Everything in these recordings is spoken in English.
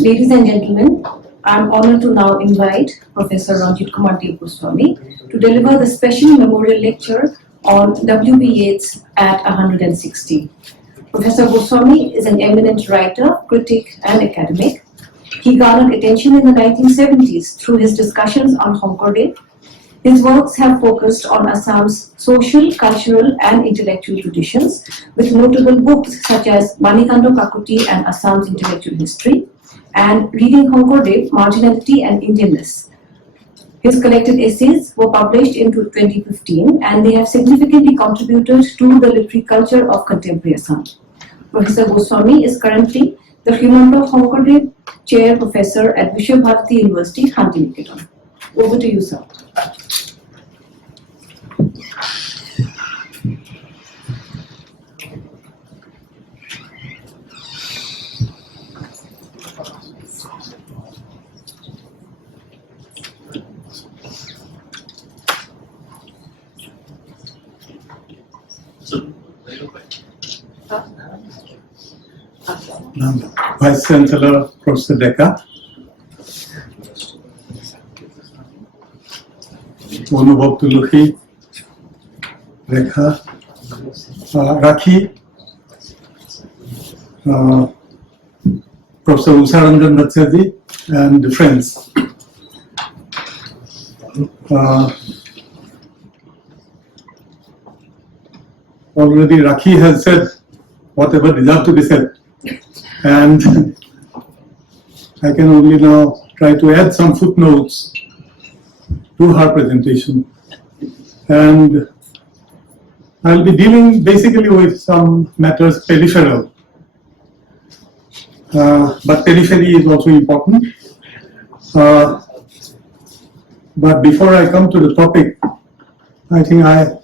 Ladies and gentlemen, I am honored to now invite Professor Ranjit Kumar Goswami to deliver the special memorial lecture on W.B. Yeats at 160. Professor Goswami is an eminent writer, critic, and academic. He garnered attention in the 1970s through his discussions on Shangkardev. His works have focused on Assam's social, cultural, and intellectual traditions, with notable books such as Manikando Kakuti and Assam's Intellectual History, and Reading Shangkardev, Marginality and Indianness. His collected essays were published in 2015, and they have significantly contributed to the literary culture of contemporary Assam. Professor Goswami is currently the Srimanta Shangkardev Chair Professor at Vishwa Bharati University, Shantiniketan. Over to you, sir. Vice Chancellor Professor Deka, Anubhav Tuluhi, Rekha, Rakhi, Professor Ranjan Batsaji, and friends. Already Rakhi has said whatever deserved to be said, and I can only now try to add some footnotes to her presentation. And I'll be dealing basically with some matters peripheral, but periphery is also important. But before I come to the topic, I think I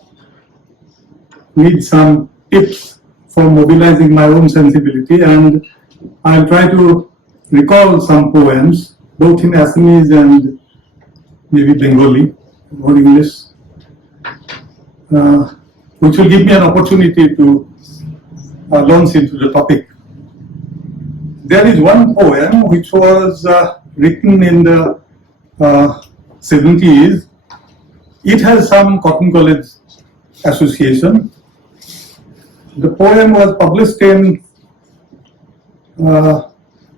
need some tips for mobilizing my own sensibility, and I'll try to recall some poems, both in Assamese and maybe Bengali or English, which will give me an opportunity to launch into the topic. There is one poem which was written in the 70s. It has some Cotton College association. The poem was published in a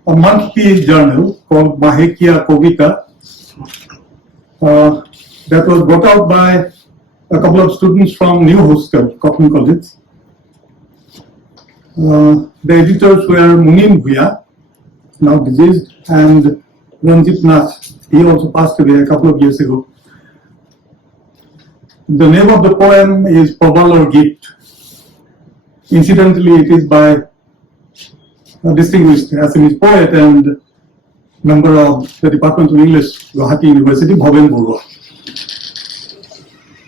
monthly journal called Mahekia Kovita. That was brought out by a couple of students from New Hostel, Cotton College. The editors were Munim Bhuya, now deceased, and Ranjit Nath. He also passed away a couple of years ago. The name of the poem is Probal or Gift. Incidentally, it is by a distinguished Assamese poet and member of the Department of English, Guwahati University, Bhoben Borua.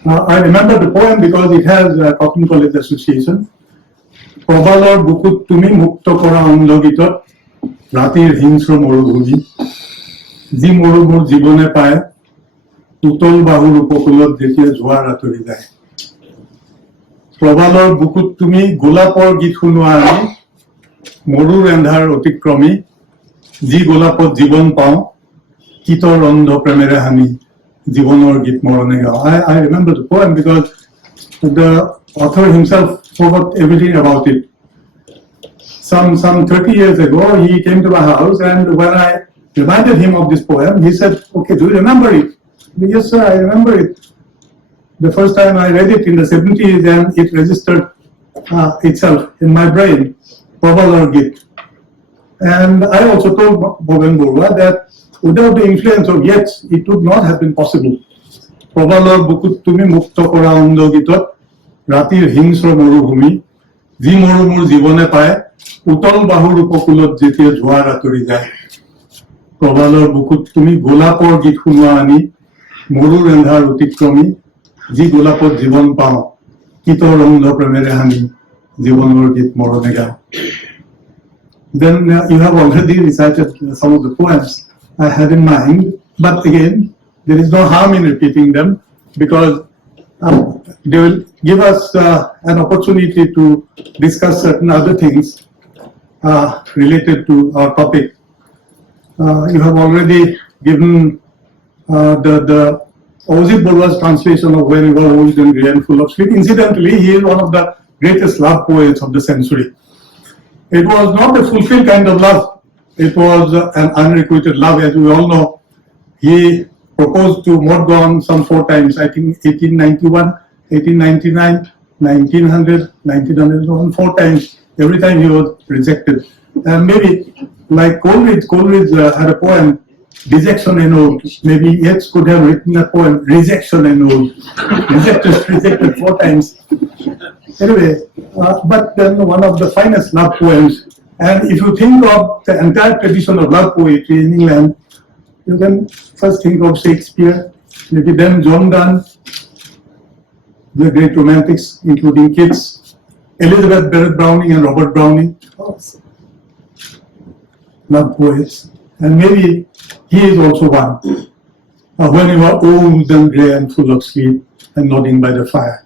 I remember the poem because it has a Cotton College association. Probalor bukut tumi mukto kora onlogitot ratir hinsro morubhumi ji morubur jibone paye utol bahur upokulot jethiya jhoar atori jay. Probalor bukut tumi golapor git শুনোৱা আমি মৰুৰ এন্ধাৰ অতিক্ৰমী যি গোলাপত জীৱন পাওঁ কিতৰ অন্ধ প্ৰেমেৰে হানি জীৱনৰ গীত মৰণে গাওঁ. I remember the poem because the author himself forgot everything about it. Some 30 years ago, he came to my house, and when I reminded him of this poem, he said, "Okay, do you remember it?" Yes, sir, I remember it. The first time I read it in the 70s, and it registered itself in my brain, Probal or Gift. And I also told Bhoben Borua that without the influence of Yeats, it would not have been possible. Probal or Bukut Tumi Mukto Kora Ondo Gitot, Ratir Hingsro Morubhumi, Ji Morumur Jibone Paye, Utol Bahur Upokulot Jethiya Jhoar Atori Jay. Probal or Bukut Tumi Golapor Git শুনোৱা আমি মৰুৰ এন্ধাৰ অতিক্ৰমী যি গোলাপত জীৱন পাওঁ কিতৰ অন্ধ প্ৰেমেৰে হানি জীৱনৰ গীত মৰণে গাওঁ. Then you have already recited some of the poems I had in mind, but again, there is no harm in repeating them because they will give us an opportunity to discuss certain other things related to our topic. You have already given the Ozip Borwa's translation of When We Were Old and Grey and Full of Sleep. Incidentally, he is one of the greatest love poets of the century. It was not a fulfilled kind of love. It was an unrequited love. As we all know, he proposed to Morgan some 4 times. I think 1891, 1899, 1900, 1901, 4 times. Every time he was rejected. And maybe like Coleridge had a poem, Rejection and Ode. Maybe Yeats could have written a poem, Rejection and Ode. Rejected 4 times. Anyway, but then one of the finest love poems. And if you think of the entire tradition of love poetry in England, you can first think of Shakespeare, maybe then John Donne, the great romantics, including Keats, Elizabeth Barrett Browning and Robert Browning, love poets. And maybe he is also one. When you are old and grey and full of sleep and nodding by the fire.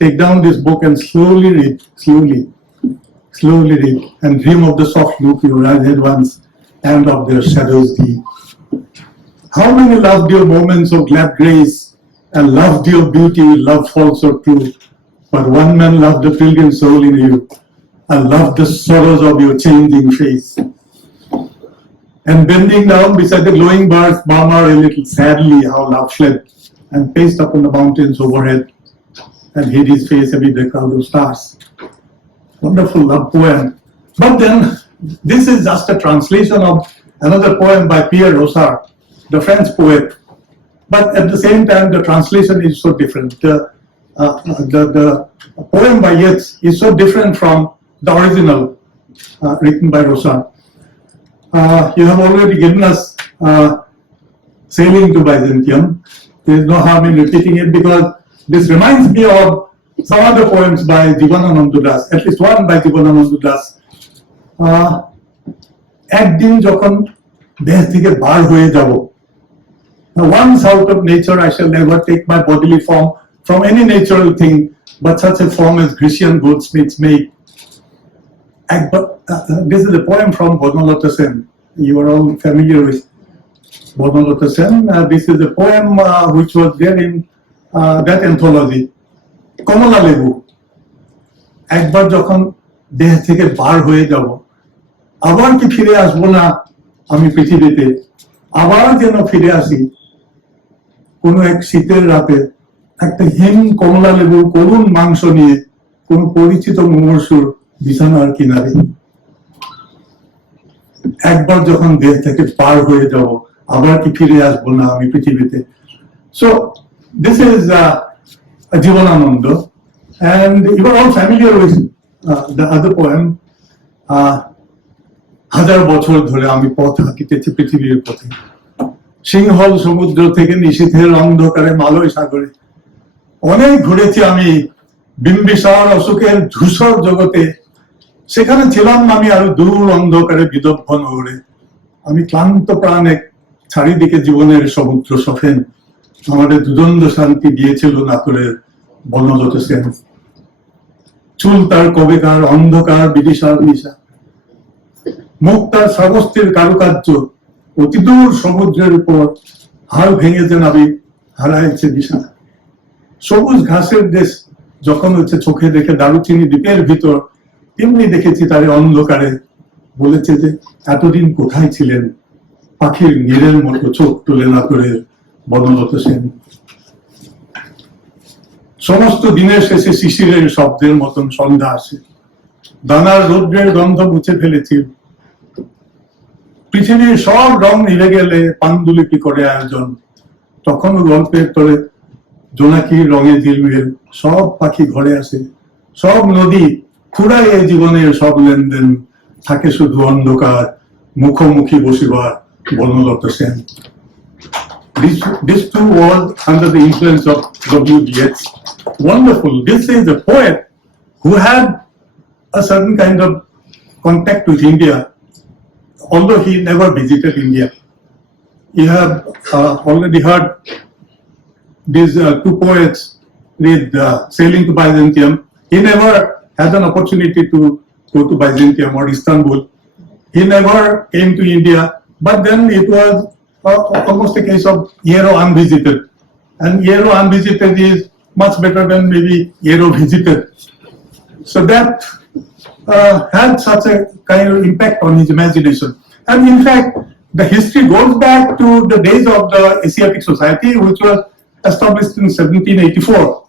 Take down this book and slowly read, slowly read, and dream of the soft look your eyes had once, and of their shadows deep. How many loved your moments of glad grace, and loved your beauty with love false or true? But one man loved the pilgrim soul in you, and loved the sorrows of your changing face. And bending down beside the glowing birds, murmur a little sadly how love fled, and paced upon the mountains overhead, and hid his face amid the crowd of stars. Wonderful love poem. But then, this is just a translation of another poem by Pierre Ronsard, the French poet. But at the same time, the translation is so different. The poem by Yeats is so different from the original written by Ronsard. You have already given us Sailing to Byzantium. There is no harm in repeating it because this reminds me of some other poems by Jivanananda Das, at least one by Jivanananda Das. একদিন যখন দেহ থেকে বার হয়ে যাব. Now, once out of nature, I shall never take my bodily form from any natural thing, but such a form as Grecian goldsmiths make. This is a poem from Bhatmalata Sen. You are all familiar with Bhatmalata Sen. This is a poem which was there in that anthology. কমলা লেবু, একবার যখন দেহ থেকে বার হয়ে যাব, আবার কি ফিরে আসবো না আমি পৃথিবীতে, আবার যেন ফিরে আসি কোনো এক শীতের রাতে একটা হিম কমলা লেবু করুণ মাংস নিয়ে কোন পরিচিত মুমূর্ষুর বিছানার কিনারে। একবার যখন দেহ থেকে পার হয়ে যাব, আবার কি ফিরে আসবো না আমি পৃথিবীতে। So this is Jivanananda, and you are all familiar with the other poem, হাজার বছর ধরে আমি পথ হাঁকিতেছি পৃথিবীর পথে, সিংহল সমুদ্র থেকে নিশীথের অন্ধকারে মালয় সাগরে, অনেক ঘুরেছি আমি বিম্বিসার অশোকের ধূসর জগতে, সেখানে ছিলাম আমি আরো দূর অন্ধকারে বিদগ্ধ নগরে। আমি ক্লান্ত প্রাণে চারিদিকে জীবনের সমুদ্র সফেন, আমাদের দুদণ্ড শান্তি দিয়েছিল নাটোরের বনলতা সেন। চুল তার কবেকার অন্ধকার বিদিশার নিশা, মুখ তার শ্রাবস্তির কারুকার্য, অতি দূর সমুদ্রের উপর হাল ভেঙেছে নাবিক, হারাইছে দিশা। সবুজ ঘাসের দেশ যখন হচ্ছে চোখে দেখে দারুচিনি দ্বীপের ভিতর, তেমনি দেখেছি তারে অন্ধকারে, বলেছে যে এতদিন কোথায় ছিলেন, পাখির নীরের মতো চোখ তুলে নাটোরের বনলতা সেন। সমস্ত দিনের শেষে শিশিরের শব্দের মতন সন্ধ্যা আসে, দানার রৌদ্রের গন্ধ মুছে ফেলেছি, পৃথিবীর সব রং নিভে গেলে পান্ডুলিপি করে আয়োজন, তখন গল্পের তলে জোনাকির রঙে ঝিলমিল, সব পাখি ঘরে আসে, সব নদী ফুরায় এই জীবনের সব লেনদেন, থাকে শুধু অন্ধকার মুখোমুখি বসিবার Banalata Sen. This too was under the influence of W.B. Yeats. Wonderful. This is a poet who had a certain kind of contact with India, although he never visited India. You have already heard these two poets with Sailing to Byzantium. He never had an opportunity to go to Byzantium or Istanbul. He never came to India, but then it was almost a case of Yero unvisited. And Yero unvisited is much better than maybe Yero visited. So that had such a kind of impact on his imagination. And in fact, the history goes back to the days of the Asiatic Society, which was established in 1784.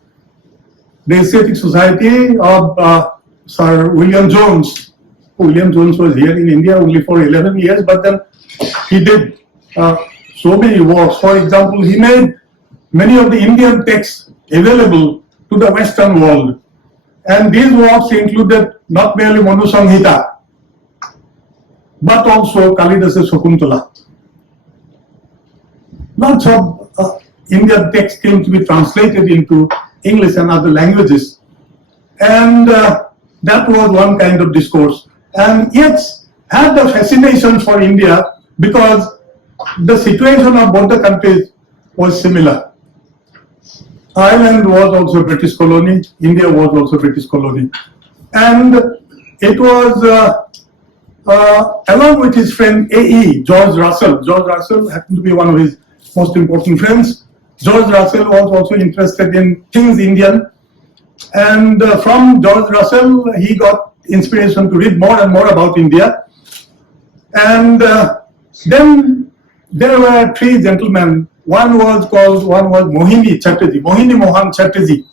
The Asiatic Society of Sir William Jones. William Jones was here in India only for 11 years, but then he did so many works. For example, he made many of the Indian texts available to the Western world. And these works included not merely Manu Samhita, but also Kalidasa Shakuntala. Lots of Indian texts came to be translated into English and other languages. And that was one kind of discourse. And Yeats had the fascination for India because the situation of both the countries was similar. Ireland was also a British colony, India was also a British colony. And it was along with his friend A.E. George Russell. George Russell happened to be one of his most important friends. George Russell was also interested in things Indian. And from George Russell, he got inspiration to read more and more about India. And then there were three gentlemen. One was Mohini Chatterjee, Mohini Mohan Chatterjee.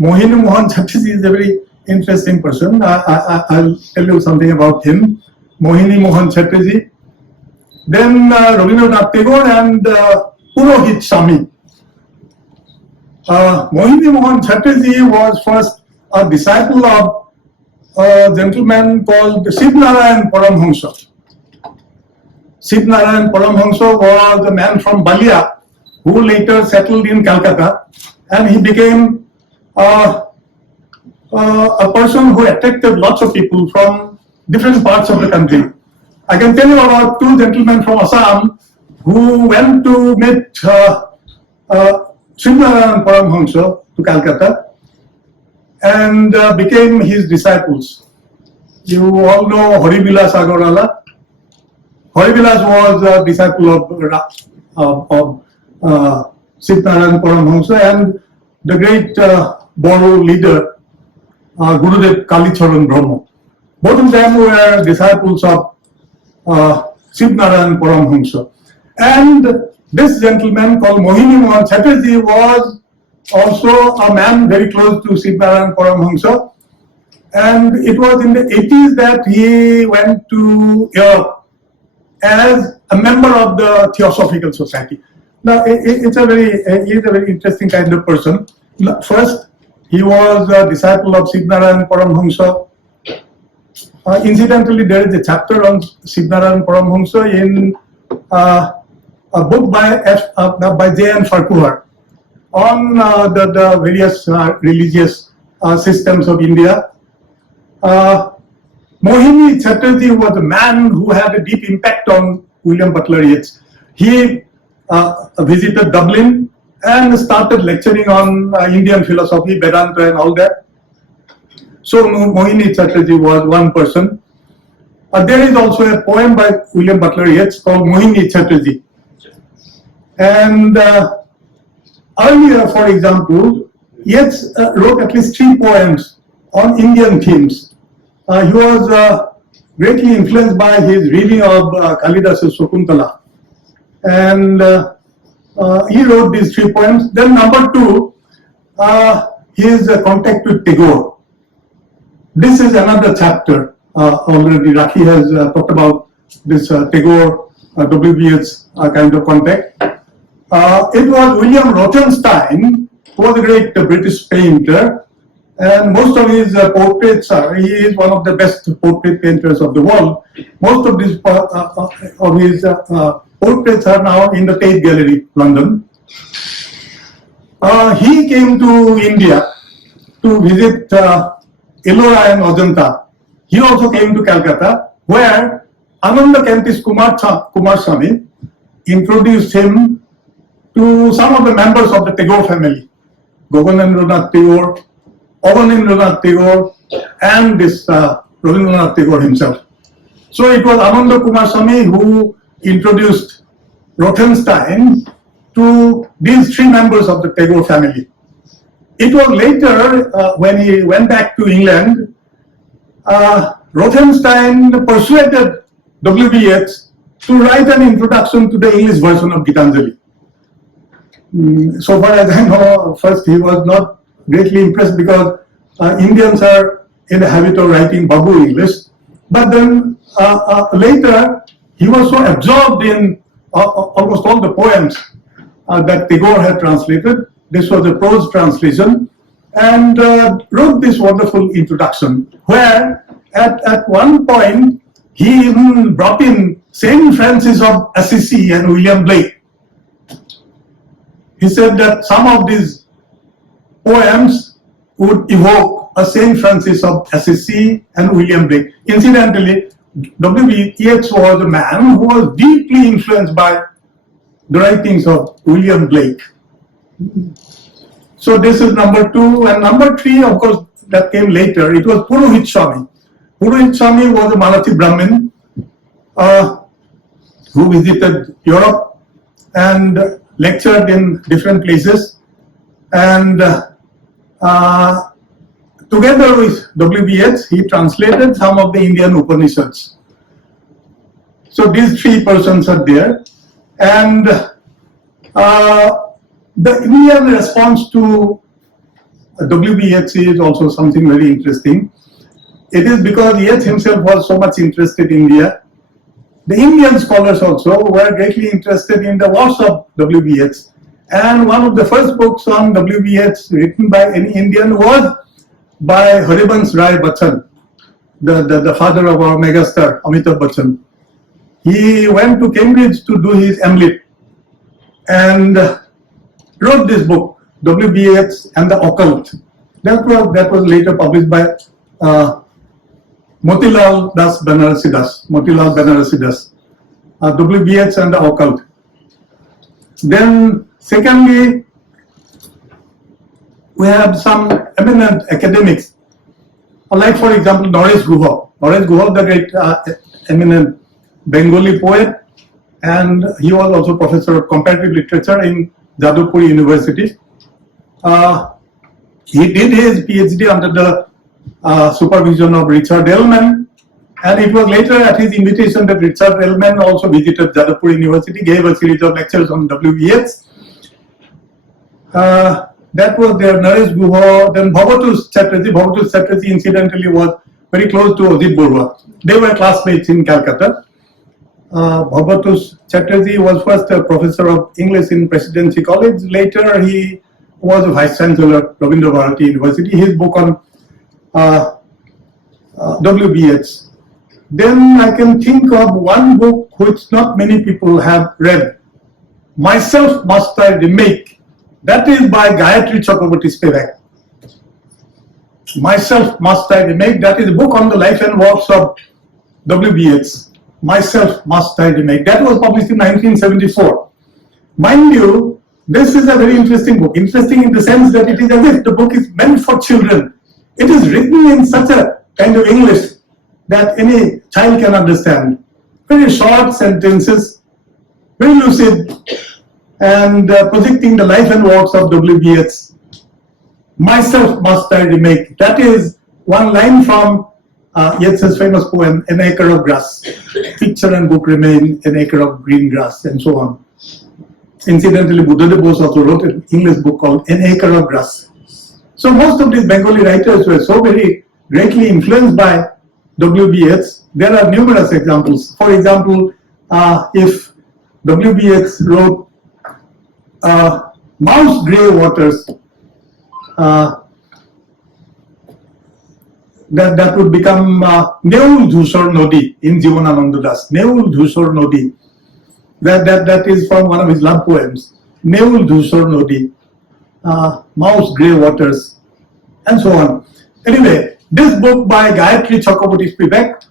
Mohini Mohan Chatterjee is a very interesting person. I'll tell you something about him. Mohini Mohan Chatterjee. Then Rabindranath Tagore and Purohit Swami. Mohini Mohan Chatterjee was first a disciple of a gentleman called Sivnarayan Paramhansa. Sivnarayan Paramhansa was a man from Balia who later settled in Calcutta, and he became a person who attracted lots of people from different parts of the country. I can tell you about two gentlemen from Assam who went to meet Sivnarayan Paramhansa to Calcutta and became his disciples. You all know Haribilas Agarwala. Haribilas was a disciple of Sivnarayan Paramhansa and the great Boro leader Gurudev Kalicharan Brahma. Both of them were disciples of Sivnarayan Paramhansa. And this gentleman called Mohini Mohan Chatterjee was also a man very close to Sivnarayan Paramhansa. And it was in the 80s that he went to Europe as a member of the Theosophical Society. Now, he's a very interesting kind of person. First, he was a disciple of Sivnarayan Paramhansa. Incidentally, there is a chapter on Sivnarayan Paramhansa in a book by J.N. Farquhar on the various religious systems of India. Mohini Chatterjee was a man who had a deep impact on William Butler Yeats. He visited Dublin and started lecturing on Indian philosophy, Vedanta and all that. So Mohini Chatterjee was one person. There is also a poem by William Butler Yeats called Mohini Chatterjee. And earlier, for example, Yeats wrote at least 3 poems on Indian themes. He was greatly influenced by his reading of Kalidasa Shakuntala. And he wrote these 3 poems. Then number 2, his contact with Tagore. This is another chapter. Already Rakhi has talked about this Tagore, W.B.H. kind of contact. It was William Rothenstein, who was a great British painter, and most of his portraits he is one of the best portrait painters of the world. Most of his portraits are now in the Tate Gallery, London. He came to India to visit Ellora and Ajanta. He also came to Calcutta, where Ananda Kantis Kumar Swami introduced him to some of the members of the Tagore family, Gaganendranath Tagore, Avanindranath Tagore, and this Rabindranath Tagore himself. So it was Ananda Kumar Swami who introduced Rothenstein to these three members of the Tagore family. It was later, when he went back to England, Rothenstein persuaded W.B. Yeats to write an introduction to the English version of Gitanjali. So far as I know, first he was not greatly impressed because Indians are in the habit of writing Babu English. But then later, he was so absorbed in almost all the poems that Tagore had translated. This was a prose translation, and wrote this wonderful introduction, where at one point he even brought in Saint Francis of Assisi and William Blake. He said that some of these poems would evoke a Saint Francis of Assisi and William Blake. Incidentally, W.B. Yeats was a man who was deeply influenced by the writings of William Blake. So this is number two, and number three, of course, that came later. It was Purohit Swami. Purohit Swami was a Marathi Brahmin who visited Europe and lectured in different places, and together with W.B. Yeats, he translated some of the Indian Upanishads. So these three persons are there, and the Indian response to W.B. Yeats is also something very interesting. It is because Yeats himself was so much interested in India. The Indian scholars also were greatly interested in the works of W.B. Yeats. And one of the first books on W.B. Yeats written by any Indian was by Haribans Rai Bachchan, the father of our megastar Amitabh Bachchan. He went to Cambridge to do his MLit and wrote this book, W.B. Yeats and the Occult. That was later published by Motilal Das Banarsi Das. W.B. Yeats and the Occult. Then, secondly, we have some eminent academics, like for example Naresh Guha. Naresh Guha, the great eminent Bengali poet, and he was also professor of comparative literature in Jadavpur University. He did his PhD under the supervision of Richard Ellman, and it was later at his invitation that Richard Ellman also visited Jadavpur University, gave a series of lectures on W.B. Yeats. That was there, Naresh Guha. Then Bhavatos Chatterjee. Bhavatos Chatterjee incidentally was very close to Ajit Borua. They were classmates in Calcutta. Bhavatos Chatterjee was first a professor of English in Presidency College. Later he was a vice chancellor of Rabindra Bharati University. His book on W.B. Yeats. Then I can think of one book which not many people have read. Myself Must I Remake. That is by Gayatri Chakraborty Spivak. Myself Must I Remake. That is a book on the life and works of W.B. Yeats. Myself Must I Remake. That was published in 1974. Mind you, this is a very interesting book. Interesting in the sense that it is as if the book is meant for children. It is written in such a kind of English that any child can understand. Very short sentences, very lucid, and projecting the life and works of W.B. Yeats. Myself Must I Remake. That is one line from Yeats's famous poem, An Acre of Grass. Picture and book remain, an acre of green grass, and so on. Incidentally, Buddhadeva Bose also wrote an English book called An Acre of Grass. So most of these Bengali writers were so very greatly influenced by W.B. Yeats. There are numerous examples. For example, if W.B. Yeats wrote Mouse Grey Waters, that would become Neul Dhushor Nodi in Jivanananda Das. Neul Dhushor Nodi. That is from one of his love poems. Neul Dhushor Nodi. Mouse Grey Waters, and so on. Anyway, this book by Gayatri Chakraborty Spivak,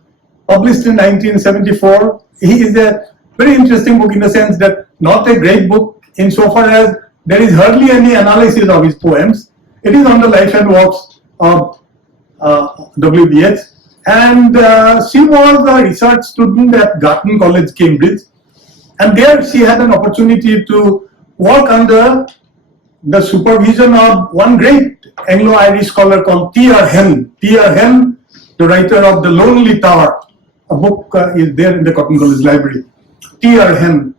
published in 1974, he is a very interesting book in the sense that not a great book insofar as there is hardly any analysis of his poems. It is on the life and works of W.B. Yeats, and she was a research student at Garton College, Cambridge, And there she had an opportunity to work under the supervision of one great Anglo-Irish scholar called T.R. Hen. T.R. Hen, the writer of The Lonely Tower, a book is there in the Cotton College Library. T.R. Hen.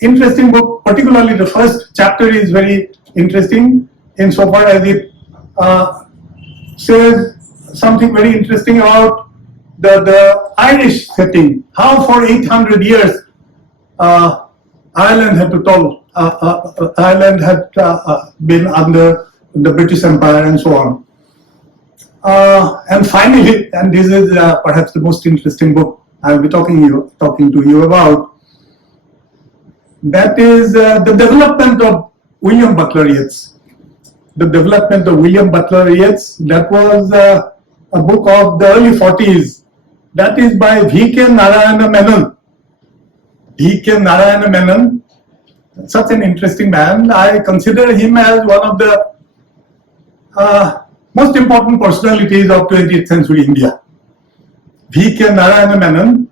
Interesting book, particularly the first chapter is very interesting insofar as it says something very interesting about the Irish setting. How for 800 years Ireland had Ireland had been under the British Empire and so on. And finally, and this is perhaps the most interesting book I will be talking to you about, that is the development of William Butler Yeats. The development of William Butler Yeats, that was a book of the early 40s. That is by V.K. Narayana Menon. V.K. Narayana Menon, such an interesting man. I consider him as one of the most important personalities of 20th century India. V.K. Narayana Menon,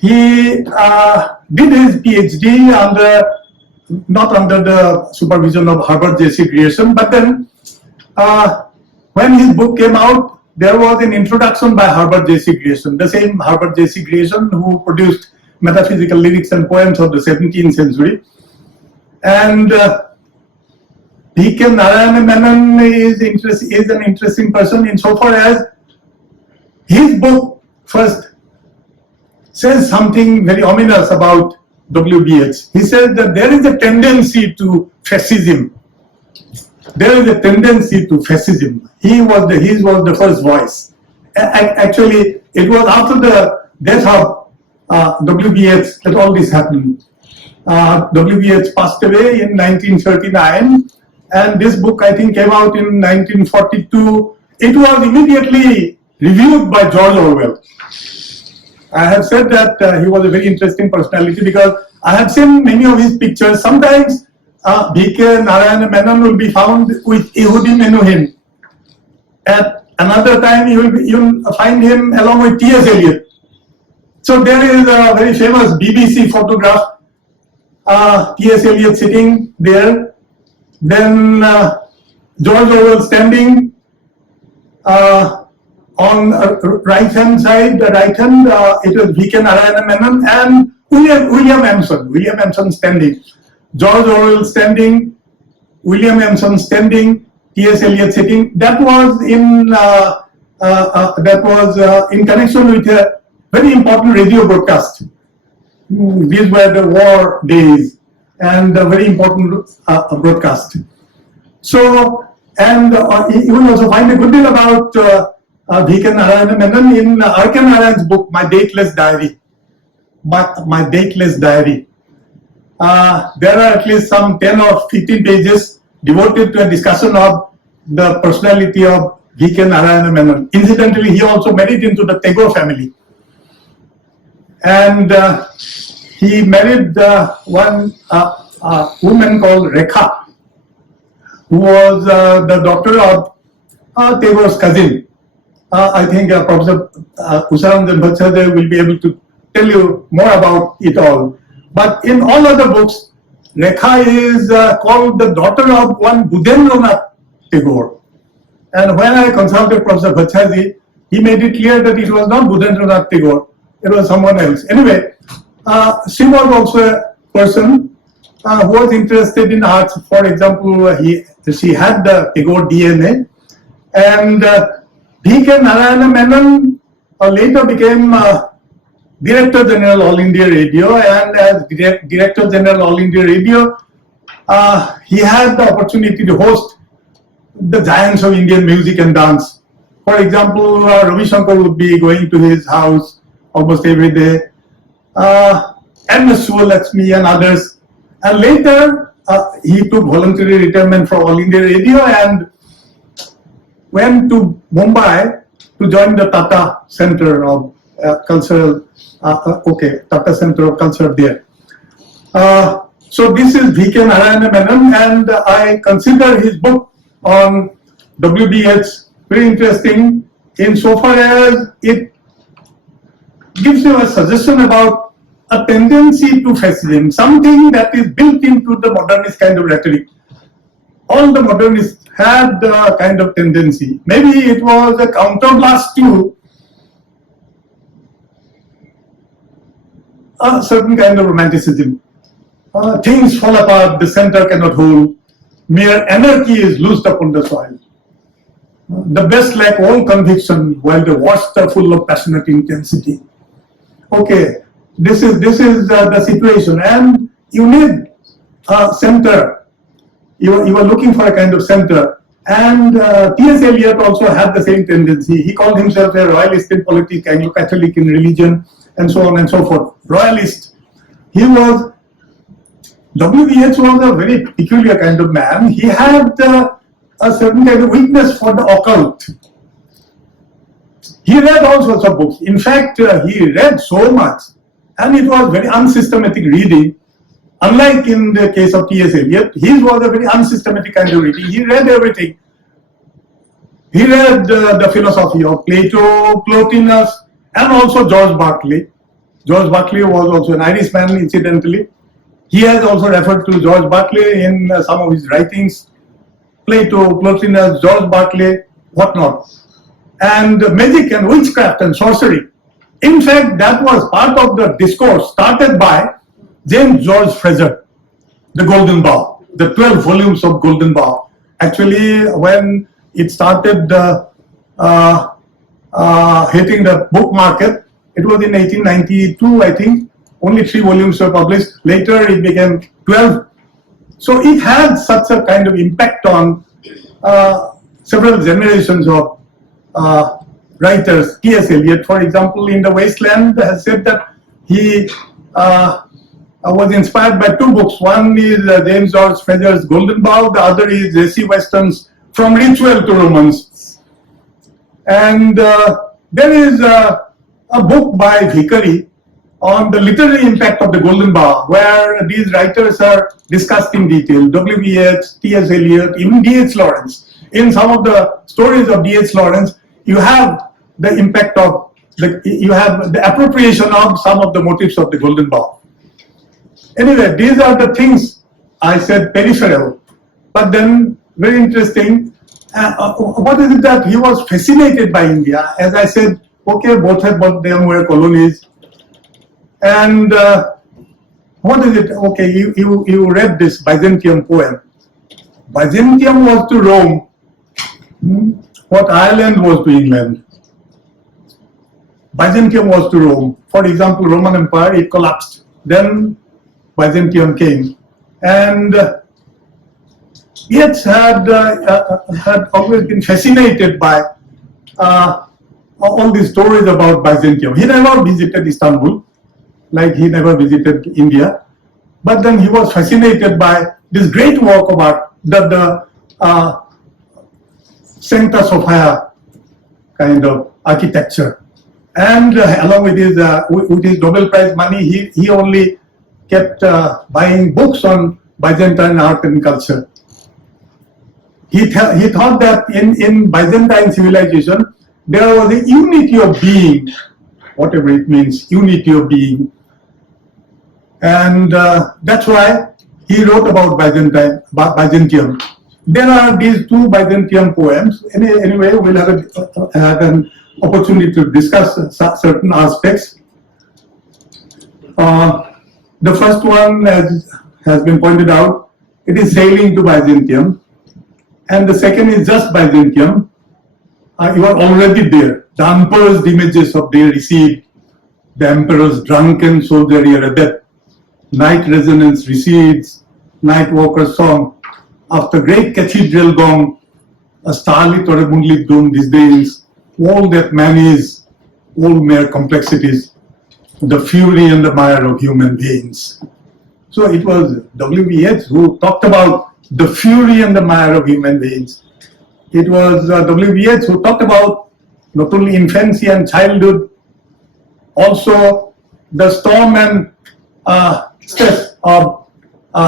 he did his PhD not under the supervision of Herbert J.C. Grierson, but then when his book came out, there was an introduction by Herbert J.C. Grierson, the same Herbert J.C. Grierson who produced metaphysical lyrics and poems of the 17th century. And V.K. Narayana Menon is an interesting person insofar as his book first says something very ominous about W.B. Yeats. He says that there is a tendency to fascism. There is a tendency to fascism. His was the first voice. Actually, it was after the death of W.B. Yeats that all this happened. W.B. Yeats passed away in 1939, and this book, I think, came out in 1942. It was immediately reviewed by George Orwell. I have said that he was a very interesting personality because I have seen many of his pictures. Sometimes V.K. Narayana Menon will be found with Yehudi Menuhin. At another time, you'll find him along with T.S. Eliot. So there is a very famous BBC photograph, T.S. Eliot sitting there, then George Orwell standing on right hand side, the right hand, it was V.K. Narayana Menon and William Emerson standing. George Orwell standing, William Emerson standing, T.S. Eliot sitting. That was in connection with a very important radio broadcast. These were the war days and a very important broadcast. So, and you will also find a good deal about V.K. Narayana Menon in R.K. Narayan's book, My Dateless Diary. My Dateless Diary. There are at least some 10 or 15 pages devoted to a discussion of the personality of V.K. Narayana Menon. Incidentally, he also married into the Tagore family. And he married one woman called Rekha, who was the daughter of Tagore's cousin. I think Professor Ranjan will be able to tell you more about it all. But in all other books, Rekha is called the daughter of one Budhendranath Tagore. And when I consulted Professor Bhattacharya, he made it clear that it was not Budhendranath Tagore, it was someone else. Anyway, she was also a person who was interested in arts. For example, she had the Tagore DNA. And V.K. Narayana Menon later became Director General All India Radio, and as Director General All India Radio, he had the opportunity to host the giants of Indian music and dance. For example, Ravi Shankar would be going to his house almost every day, and Suvalakshmi and others. And later, he took voluntary retirement from All India Radio and went to Mumbai to join the Tata Center of Cultural, Tata Center of Culture there. So this is V.K. Narayana Menon, and I consider his book on W.B. Yeats very interesting insofar as it gives gives you a suggestion about a tendency to fascism, something that is built into the modernist kind of rhetoric. All the modernists had the kind of tendency. Maybe it was a counterblast to a certain kind of romanticism. Things fall apart, the center cannot hold, mere anarchy is loosed upon the soil. The best lack all conviction, while the worst are full of passionate intensity. Okay, this is the situation, and you need a center. You are looking for a kind of center, and T.S. Eliot also had the same tendency. He called himself a royalist in politics, Anglo-Catholic in religion, and so on and so forth. Royalist. He was. W.B. Yeats was a very peculiar kind of man. He had a certain kind of weakness for the occult. He read all sorts of books. In fact, he read so much, and it was very unsystematic reading. Unlike in the case of T.S. Eliot, his was a very unsystematic kind of reading. He read everything. He read the philosophy of Plato, Plotinus, and also George Berkeley. George Berkeley was also an Irishman, incidentally. He has also referred to George Berkeley in some of his writings. Plato, Plotinus, George Berkeley, whatnot. And magic and witchcraft and sorcery. In fact, that was part of the discourse started by James George Frazer, The Golden Bough, the 12 volumes of Golden Bough. Actually, when it started hitting the book market, it was in 1892, I think. Only 3 volumes were published. Later, it became 12. So it had such a kind of impact on several generations of writers. T.S. Eliot, for example, in The Wasteland, has said that he was inspired by 2 books. One is James George Frazer's Golden Bough. The other is J.C. Weston's From Ritual to Romance. And there is a book by Vickery on the literary impact of the Golden Bough, where these writers are discussed in detail. W.B. Yeats, T.S. Eliot, even D.H. Lawrence. In some of the stories of D.H. Lawrence, you have the impact of, you have the appropriation of some of the motifs of the Golden Bough. Anyway, these are the things I said peripheral, but then very interesting. What is it that he was fascinated by India? As I said, okay, both of them were colonies. And what is it? Okay, you read this Byzantium poem. Byzantium was to Rome what Ireland was to England. Byzantium was to Rome. For example, Roman Empire, it collapsed. Then Byzantium came. And Yeats had always been fascinated by all these stories about Byzantium. He never visited Istanbul, like he never visited India. But then he was fascinated by this great work of art, the Sancta Sophia kind of architecture. And along with his Nobel Prize money, he only kept buying books on Byzantine art and culture. He thought that in Byzantine civilization, there was a unity of being, whatever it means, unity of being. And that's why he wrote about Byzantium. There are these 2 Byzantium poems. Anyway, we'll have an opportunity to discuss certain aspects. The first one, as has been pointed out, it is Sailing to Byzantium. And the second is Just Byzantium. You are already there. The unpursed images of they received, the emperor's drunken soldiery are death. Night resonance recedes, night walker's song. After great cathedral gong, a starlit or a moonlit dome disdains all that man is, all mere complexities, the fury and the mire of human beings. So it was W.B. Yeats who talked about the fury and the mire of human beings. It was W.B. Yeats who talked about not only infancy and childhood, also the storm and stress of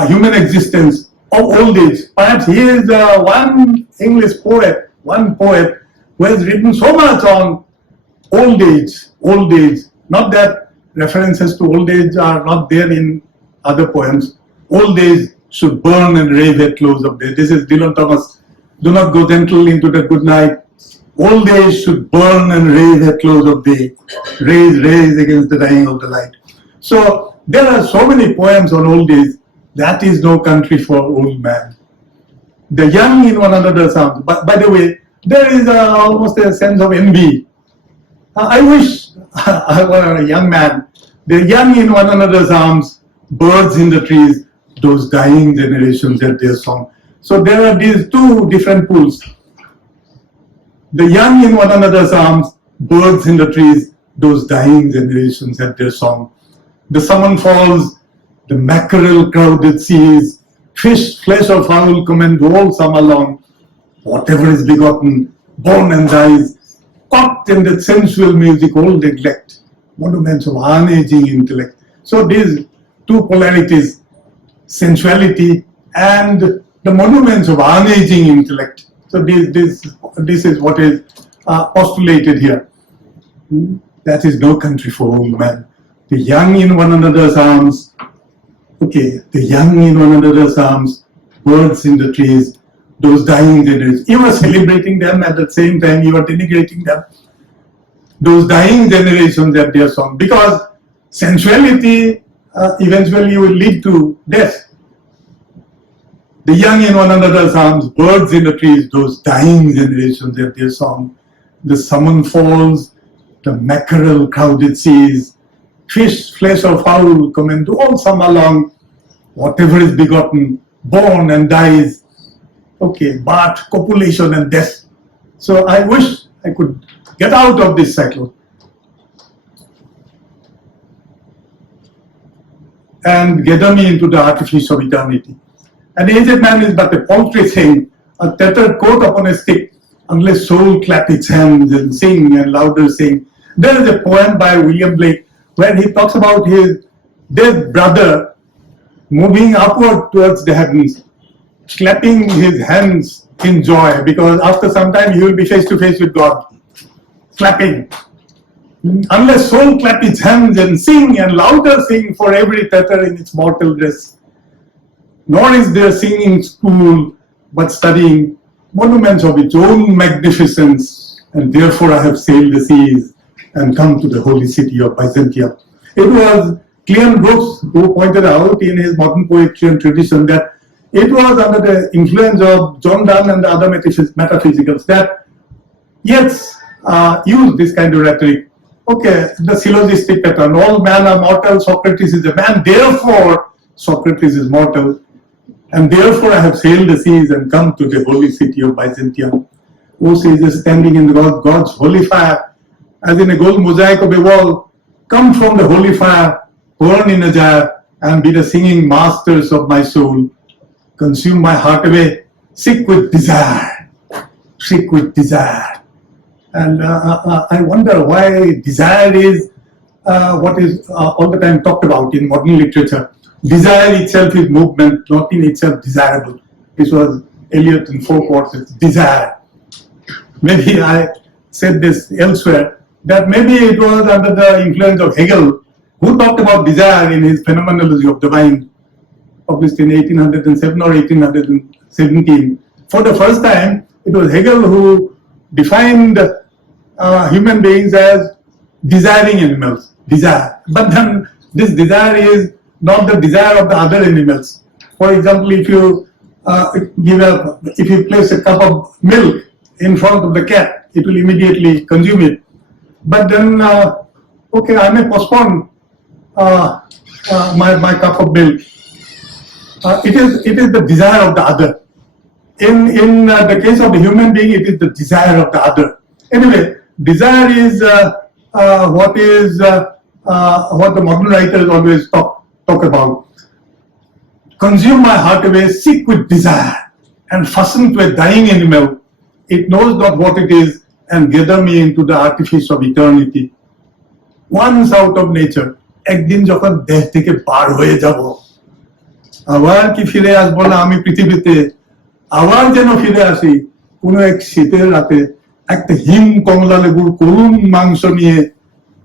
human existence, of old age. Perhaps he is one English poet, who has written so much on old age, Not that references to old age are not there in other poems. Old age should burn and rave at close of day. This is Dylan Thomas. Do not go gentle into the good night. Old age should burn and rave at close of day. Raise against the dying of the light. So there are so many poems on old age. That is no country for old man. The young in one another's arms. But by the way, there is almost a sense of envy. I wish I were a young man. The young in one another's arms, birds in the trees, those dying generations at their song. So there are these two different pools. The young in one another's arms, birds in the trees, those dying generations at their song. The summon falls, the mackerel crowded seas, fish, flesh or fowl come and roll some along. Whatever is begotten, born and dies, caught in that sensual music, all neglect, monuments of unaging intellect. So these two polarities, sensuality and the monuments of unaging intellect. So this is what is postulated here. That is no country for old man. The young in one another's arms. Okay, the young in one another's arms, birds in the trees, those dying generations. You are celebrating them at the same time you are denigrating them. Those dying generations at their song. Because sensuality eventually will lead to death. The young in one another's arms, birds in the trees, those dying generations at their song. The summon falls, the mackerel crowded seas, fish, flesh or fowl come and all some along. Whatever is begotten, born and dies. Okay, but copulation and death. So I wish I could get out of this cycle and gather me into the artifice of eternity. An aged man is but a paltry thing, a tattered coat upon a stick, unless soul clap its hands and sing and louder sing. There is a poem by William Blake where he talks about his dead brother moving upward towards the heavens, clapping his hands in joy, because after some time he will be face to face with God. Clapping. Unless soul clap its hands and sing and louder sing for every tatter in its mortal dress. Nor is there singing school, but studying monuments of its own magnificence, and therefore I have sailed the seas and come to the holy city of Byzantium. It was Cleon Brooks who pointed out in his modern poetry and tradition that it was under the influence of John Donne and the other metaphysicals that Yeats used this kind of rhetoric. Okay, the syllogistic pattern, all men are mortal, Socrates is a man, therefore Socrates is mortal, and therefore I have sailed the seas and come to the holy city of Byzantium. O sages standing in God's holy fire, as in a gold mosaic of a wall, come from the holy fire, burn in a jar, and be the singing masters of my soul. Consume my heart away, sick with desire, sick with desire. And I wonder why desire is what is all the time talked about in modern literature. Desire itself is movement, not in itself desirable. This was Eliot in 4 quarters, desire. Maybe I said this elsewhere, that maybe it was under the influence of Hegel, who talked about desire in his Phenomenology of the Mind, published in 1807 or 1817. For the first time, it was Hegel who defined human beings as desiring animals, desire. But then this desire is not the desire of the other animals. For example, if you place a cup of milk in front of the cat, it will immediately consume it. But then, okay, I may postpone my cup of milk. It is the desire of the other. In the case of the human being, it is the desire of the other. Anyway, desire is what the modern writers always talk about. Consume my heart away, sick with desire, and fasten to a dying animal. It knows not what it is, and gather me into the artifice of eternity. Once out of nature, একদিন যখন দেহ থেকে পার হয়ে যাব, আবার কি ফিরে আসবো না আমি পৃথিবীতে, আবার যেন ফিরে আসি কোন এক শীতের রাতে একটা হিম কমলা লেবুর করুণ মাংস নিয়ে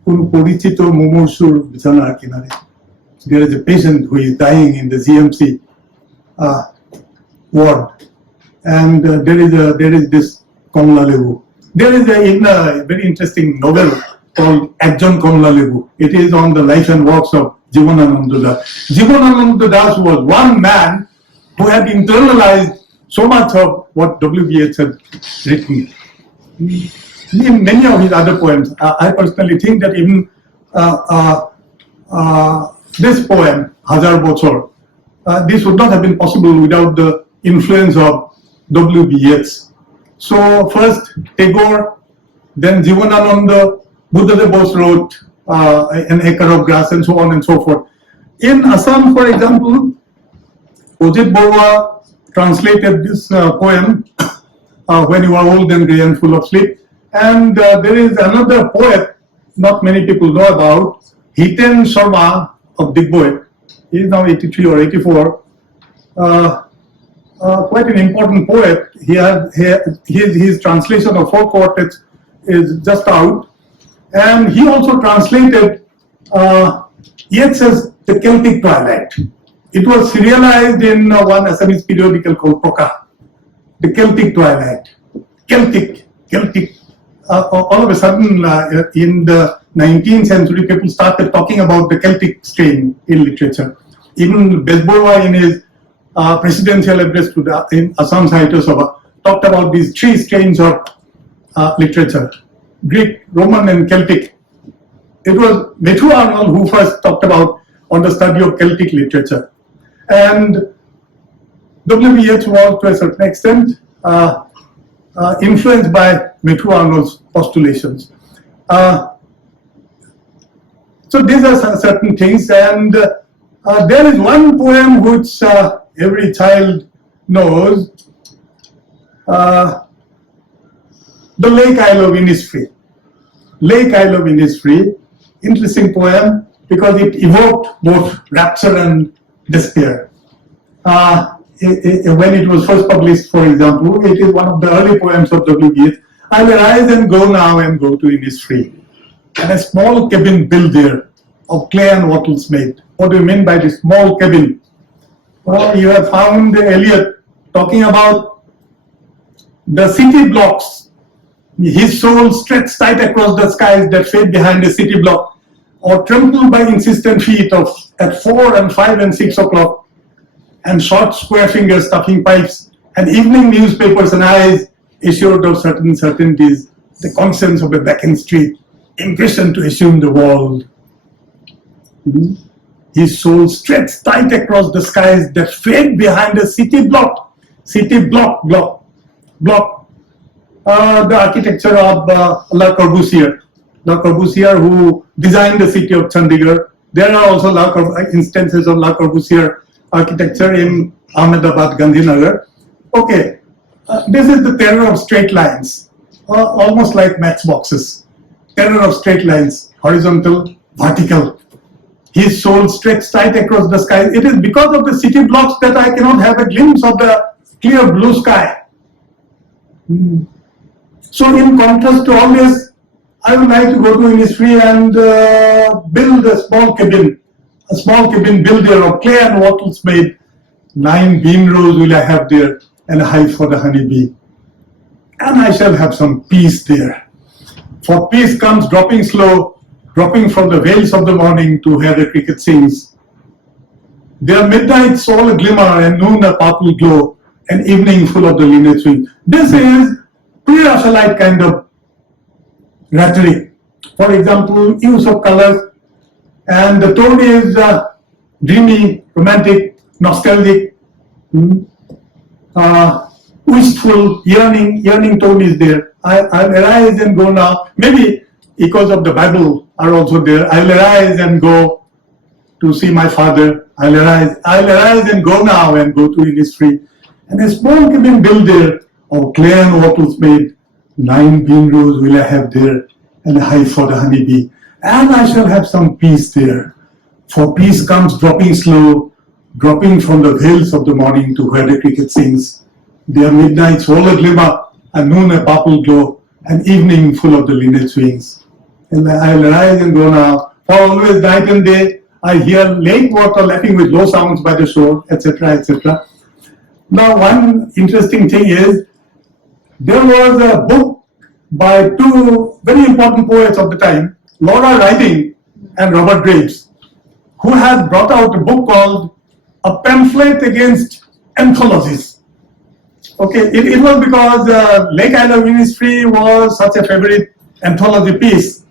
কোনো পরিচিত মুমূর্ষুর বিছানার কিনারে। There is a patient who is dying in the GMC ward, and there is this Komla Lebu. There is a very interesting novel called Ekjon Komla Lebu. It is on the life and works of Jivanananda Das. Jivanananda Das was one man who had internalized so much of what W.B. Yeats had written. In many of his other poems, I personally think that even this poem, Hazar Bochor, this would not have been possible without the influence of W.B. Yeats. So first Tagore, then Jivanananda, Buddhadeva Bose wrote An Acre of Grass, and so on and so forth. In Assam, for example, Ojit Borua translated this poem, When You Are Old and Grey and Full of Sleep. And there is another poet not many people know about, Hiten Sharma of Digboy. He is now 83 or 84. Quite an important poet. His translation of 4 quartets is just out. And he also translated Yeats's The Celtic Twilight. It was serialized in one Assamese periodical called Proka. The Celtic Twilight. Celtic. All of a sudden, in the 19th century, people started talking about the Celtic strain in literature. Even Besborwa, in his presidential address to the Assam Sahitya Sabha, talked about these 3 strains of literature: Greek, Roman, and Celtic. It was Matthew Arnold who first talked about on the study of Celtic literature. And W.B. Yeats was, to a certain extent, influenced by Matthew Arnold's postulations. So these are certain things, and there is one poem which every child knows, The Lake I Love Innisfree. Lake I Love Innisfree, interesting poem because it evoked both rapture and despair. When it was first published, for example, it is one of the early poems of W.B. Yeats. I'll arise and go now and go to Innisfree, and a small cabin built there of clay and wattles made. What do you mean by this small cabin? Well, you have found Eliot talking about the city blocks. His soul stretched tight across the skies that fade behind a city block, or trampled by insistent feet at 4 and 5 and 6 o'clock, and short square fingers stuffing pipes, and evening newspapers and eyes assured of certain certainties, the conscience of a vacant street, impatient to assume the world. His soul stretched tight across the skies that fade behind a city block. The architecture of Le Corbusier. Le Corbusier, who designed the city of Chandigarh. There are also instances of Le Corbusier architecture in Ahmedabad, Gandhinagar. Okay, this is the terror of straight lines, almost like matchboxes. Terror of straight lines, horizontal, vertical. His soul stretched tight across the sky. It is because of the city blocks that I cannot have a glimpse of the clear blue sky. So in contrast to all this, I would like to go to Innisfree and build a small cabin built there of clay and wattles made. 9 bean rows will I have there, and a hive for the honeybee. And I shall have some peace there. For peace comes dropping slow, dropping from the vales of the morning to where the cricket sings. There are midnights all a glimmer, and noon a purple glow, and evening full of the linnets wing. This is pre-Raphaelite kind of rhetoric. For example, use of colors, and the tone is dreamy, romantic, nostalgic, wistful, yearning tone is there. I'll arise and go now. Maybe echoes of the Bible are also there. I'll arise and go to see my father. I'll arise and go now and go to Innisfree. And a small cabin built there of clay and wattles made. 9 bean rows will I have there, and a hive for the honeybee. And I shall have some peace there. For peace comes dropping slow, dropping from the vales of the morning to where the cricket sings. There are midnights all a glimmer, and noon a purple glow, and evening full of the linnet's wings. I'll rise and go now. For always night and day, I hear lake water lapping with low sounds by the shore, etc., etc. Now, one interesting thing is, there was a book by two very important poets of the time, Laura Riding and Robert Graves, who had brought out a book called A Pamphlet Against Anthologies. Okay, it was because Lake Isle Ministry was such a favorite anthology piece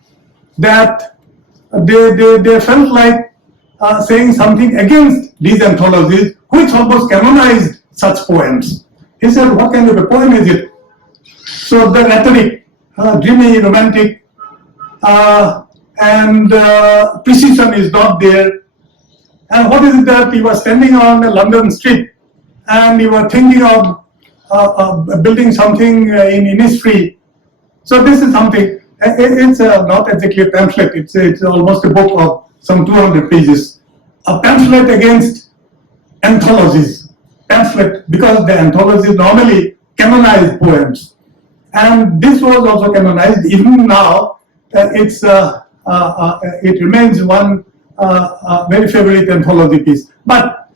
that they felt like saying something against these anthologies, which almost canonized such poems. He said, what kind of a poem is it? So the rhetoric, dreamy, romantic, and precision is not there. And what is it that you are standing on a London street and you are thinking of building something in history? So this is something, it's not exactly a pamphlet, it's almost a book of some 200 pages. A pamphlet against anthologies. Pamphlet, because the anthologies normally canonize poems. And this was also canonized. Even now, it remains one very favorite anthology piece. But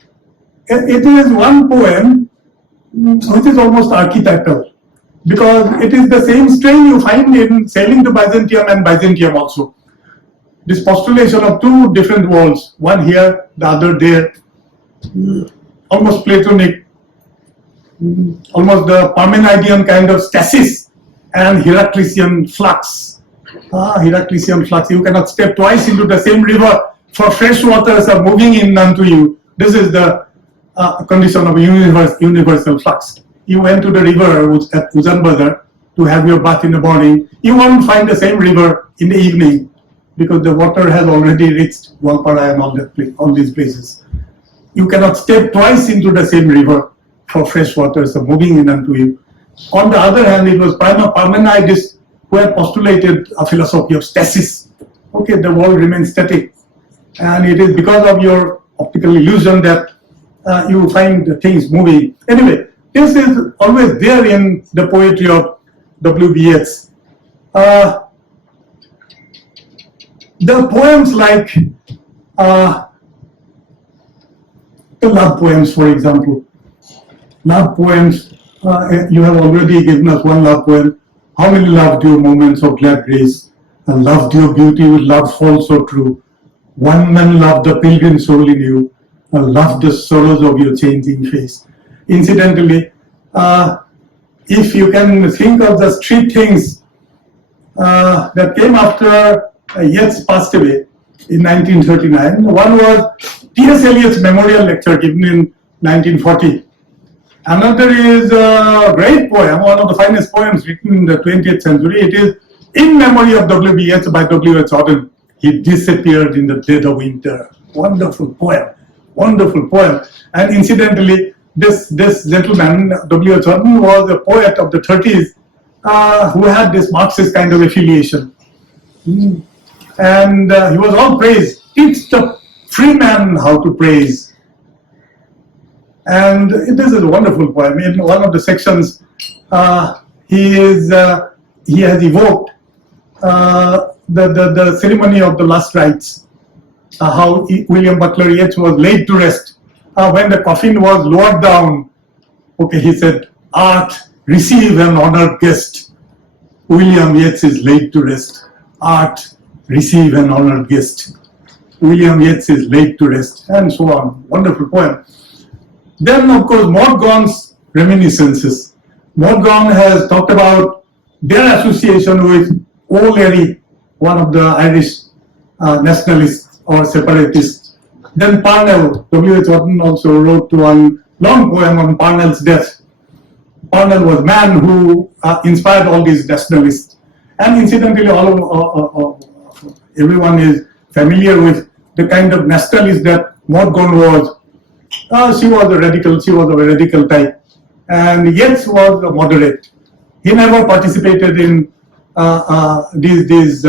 it is one poem which is almost archetypal, because it is the same strain you find in Sailing to Byzantium and Byzantium also. This postulation of two different worlds, one here, the other there, almost Platonic, almost the Parmenidean kind of stasis and Heraclitean flux. Heraclitean flux, you cannot step twice into the same river, for fresh waters are moving in unto you. This is the condition of universal flux. You went to the river at Ujjain to have your bath in the morning, you won't find the same river in the evening, because the water has already reached Walpara and all these places. You cannot step twice into the same river, for fresh waters are moving in unto you. On the other hand, it was Parmenides who had postulated a philosophy of stasis. Okay, the world remains static, and it is because of your optical illusion that you find the things moving. Anyway, this is always there in the poetry of W.B. Yeats. The poems like the love poems, for example. Love poems, you have already given us one love poem. How many loved your moments of glad grace, and loved your beauty with love false so true. One man loved the pilgrim soul in you, and loved the sorrows of your changing face. Incidentally, if you can think of the street things that came after Yeats passed away in 1939, one was T.S. Eliot's memorial lecture given in 1940. Another is a great poem, one of the finest poems written in the 20th century. It is In Memory of W.B. Yeats by W.H. Auden. He disappeared in the dead of winter. Wonderful poem, wonderful poem. And incidentally, this gentleman, W.H. Auden, was a poet of the 30s who had this Marxist kind of affiliation. And he was all praised. Teach the free man how to praise. And this is a wonderful poem. In one of the sections, he has evoked the ceremony of the last rites, how William Butler Yeats was laid to rest. When the coffin was lowered down, okay, he said, "Art, receive an honored guest. William Yeats is laid to rest. Art, receive an honored guest. William Yeats is laid to rest," and so on. Wonderful poem. Then, of course, Morgan's reminiscences. Morgan has talked about their association with O'Leary, one of the Irish nationalists or separatists. Then Parnell, W.H. Auden also wrote one long poem on Parnell's death. Parnell was a man who inspired all these nationalists. And incidentally, everyone is familiar with the kind of nationalist that Morgan was. She was a radical type, and Yeats was a moderate. He never participated in these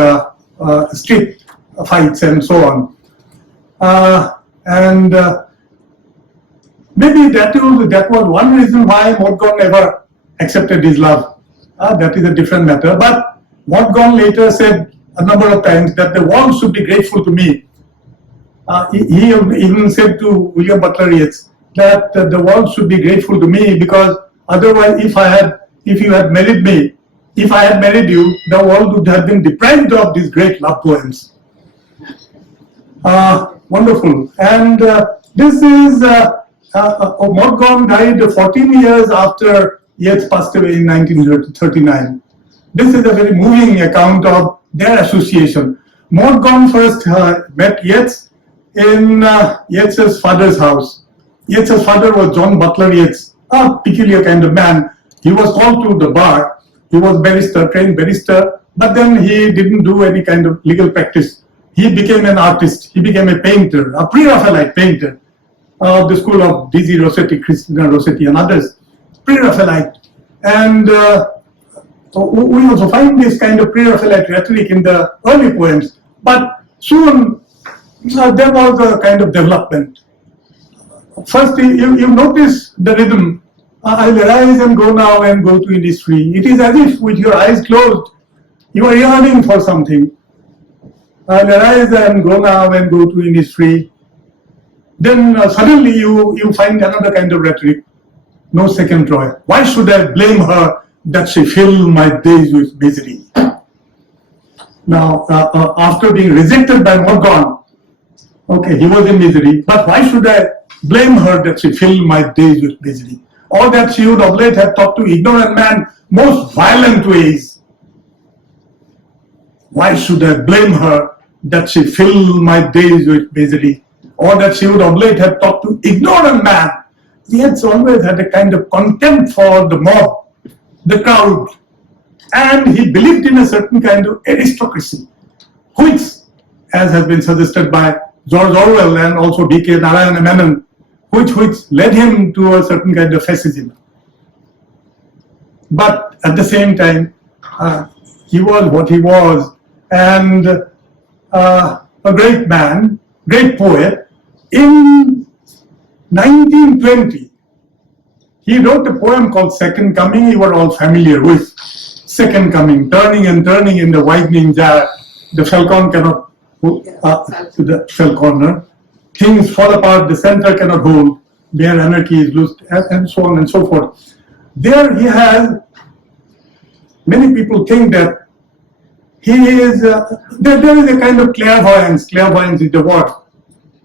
street fights and so on. And maybe that was one reason why Morgan never accepted his love. That is a different matter. But Morgan later said a number of times that the world should be grateful to me. He even said to William Butler Yeats that the world should be grateful to me because otherwise if you had married me, if I had married you, the world would have been deprived of these great love poems. Wonderful. And this is Morgan died 14 years after Yeats passed away in 1939. This is a very moving account of their association. Morgan first met Yeats in Yeats's father's house. Yeats's father was John Butler Yeats, a peculiar kind of man. He was called to the bar. He was barrister, trained barrister, but then he didn't do any kind of legal practice. He became an artist. He became a painter, a pre-Raphaelite painter of the school of D.Z. Rossetti, Christina Rossetti, and others. Pre-Raphaelite. And we also find this kind of pre-Raphaelite rhetoric in the early poems. But soon there was a kind of development. First, you notice the rhythm. I'll arise and go now and go to industry. It is as if with your eyes closed, you are yearning for something. I'll arise and go now and go to industry. Then suddenly you find another kind of rhetoric. No second Troy. Why should I blame her that she filled my days with misery? Now, after being rejected by Morgan, okay, he was in misery, but why should I blame her that she filled my days with misery? Or that she would of late have taught to ignorant man most violent ways. Why should I blame her that she filled my days with misery? Or that she would of late have taught to ignorant man. He had always had a kind of contempt for the mob, the crowd. And he believed in a certain kind of aristocracy, which, as has been suggested by George Orwell and also D.K. Narayana Menon, which led him to a certain kind of fascism. But at the same time, he was what he was, and a great man, great poet. In 1920, he wrote a poem called Second Coming. You are all familiar with Second Coming, turning and turning in the widening jar. The falcon cannot, the falconer. Things fall apart, the center cannot hold, their anarchy is loosed, and so on and so forth. There he has, many people think that he is, there is a kind of clairvoyance. Clairvoyance is the word.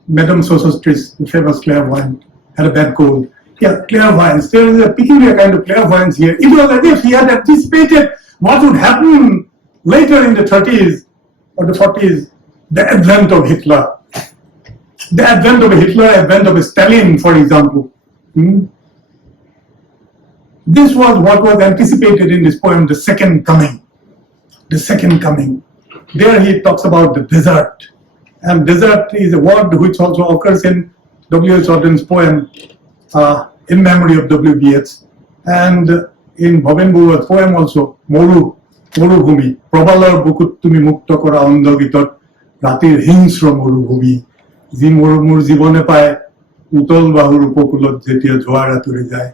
Madame Sosostris, the famous clairvoyant, had a bad cold. Yeah, clairvoyance. There is a peculiar kind of clairvoyance here. It was as if he had anticipated what would happen later in the 30s or the 40s, the advent of Hitler. The advent of Hitler, advent of Stalin, for example. This was what was anticipated in this poem, The Second Coming. The Second Coming. There he talks about the desert. And desert is a word which also occurs in W.H. Auden's poem, In Memory of W.B. Yeats. And in Bhaben Bua's poem also, Morubhumi. Probalar bukut tumi mukta kora ondo bitor, ratir hingsra morubhumi. যি মোৰ জীৱনে পায় উতল বাহুৰ উপকূলত যেতিয়া জোৱাৰ আঁতৰি যায়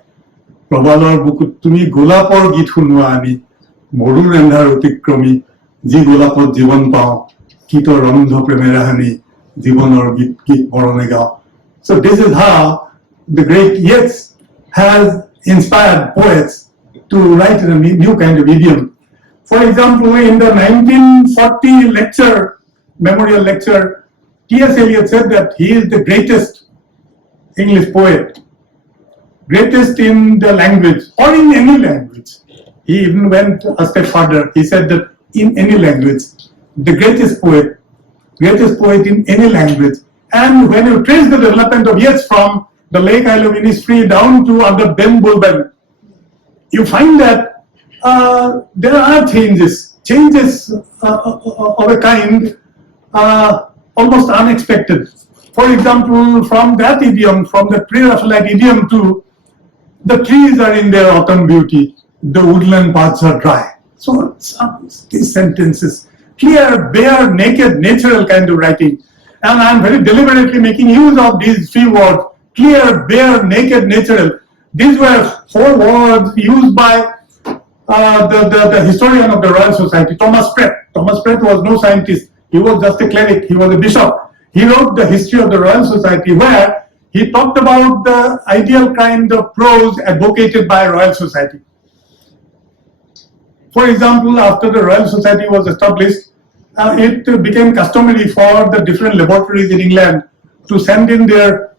প্ৰবালৰ বুকুত তুমি গোলাপৰ গীত শুনোৱা আনি মৰুৰ এন্ধাৰ অতিক্ৰমী যি গোলাপত জীৱন পাওঁ কীটৰ ৰন্ধ প্ৰেমেৰে হানি জীৱনৰ গীত মৰণে গাওঁ. So this is how the great Yeats has inspired poets to write in a new kind of idiom. For example, in the 1940 lecture, memorial lecture, T.S. Eliot said that he is the greatest English poet, greatest in the language or in any language. He even went a step further. He said that in any language, the greatest poet in any language. And when you trace the development of Yeats from the Lake Isle of Innisfree down to under Ben Bulben, you find that there are changes of a kind almost unexpected. For example, from that idiom, from the pre-Raphaelite idiom to the trees are in their autumn beauty, the woodland paths are dry. So these sentences, clear, bare, naked, natural kind of writing. And I'm very deliberately making use of these few words, clear, bare, naked, natural. These were 4 words used by the historian of the Royal Society, Thomas Pratt. Thomas Pratt was no scientist. He was just a cleric. He was a bishop. He wrote the history of the Royal Society, where he talked about the ideal kind of prose advocated by Royal Society. For example, after the Royal Society was established, it became customary for the different laboratories in England to send in their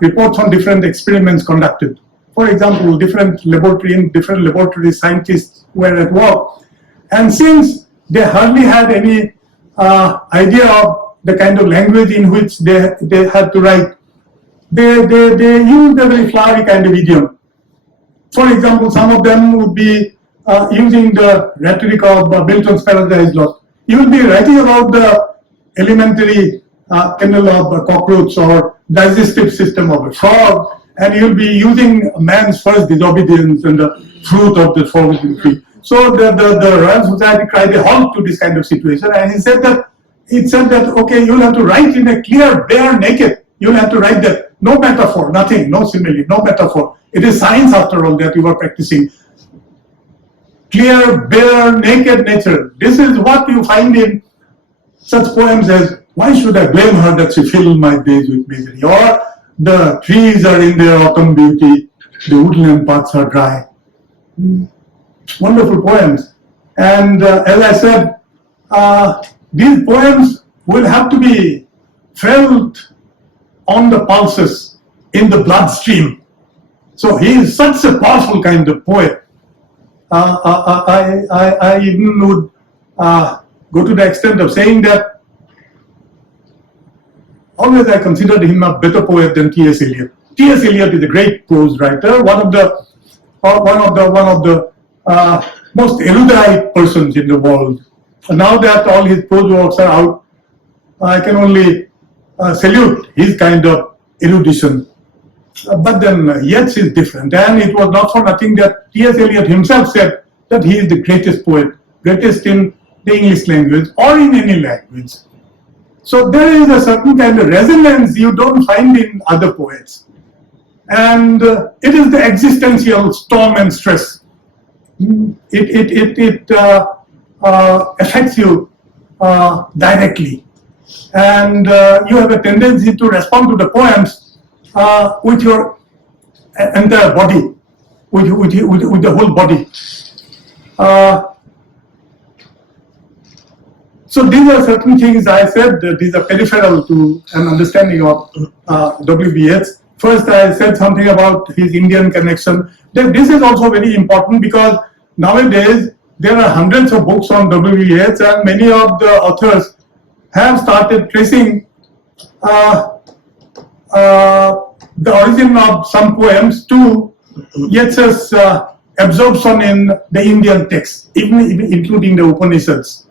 reports on different experiments conducted. For example, different laboratory scientists were at work. And since they hardly had any idea of the kind of language in which they had to write, they used a very flowery kind of idiom. For example, some of them would be using the rhetoric of Milton's Paradise Lost. You will be writing about the elementary kennel of a cockroach or digestive system of a frog, and you will be using man's first disobedience and the fruit of the forbidden tree. So the Royal Society cried a halt to this kind of situation, and it said that okay, you will have to write in a clear, bare, naked. You will have to write that, no metaphor, nothing, no simile, no metaphor. It is science after all that you are practicing. Clear, bare, naked nature. This is what you find in such poems as "Why should I blame her that she filled my days with misery?" or "The trees are in their autumn beauty, the woodland paths are dry." Wonderful poems. And as I said, these poems will have to be felt on the pulses, in the bloodstream. So he is such a powerful kind of poet. I even would go to the extent of saying that always I considered him a better poet than T.S. Eliot. T.S. Eliot is a great prose writer, one of the most erudite persons in the world. And now that all his prose works are out, I can only salute his kind of erudition. But then Yeats is different, and it was not for nothing that T.S. Eliot himself said that he is the greatest poet, greatest in the English language or in any language. So there is a certain kind of resonance you don't find in other poets. And it is the existential storm and stress. It affects you directly. And you have a tendency to respond to the poems with your entire body, with the whole body. So these are certain things I said that these are peripheral to an understanding of W.B. Yeats. First, I said something about his Indian connection. This is also very important because nowadays there are hundreds of books on W.B. Yeats, and many of the authors have started tracing the origin of some poems to Yeats's absorption in the Indian text, even including the Upanishads.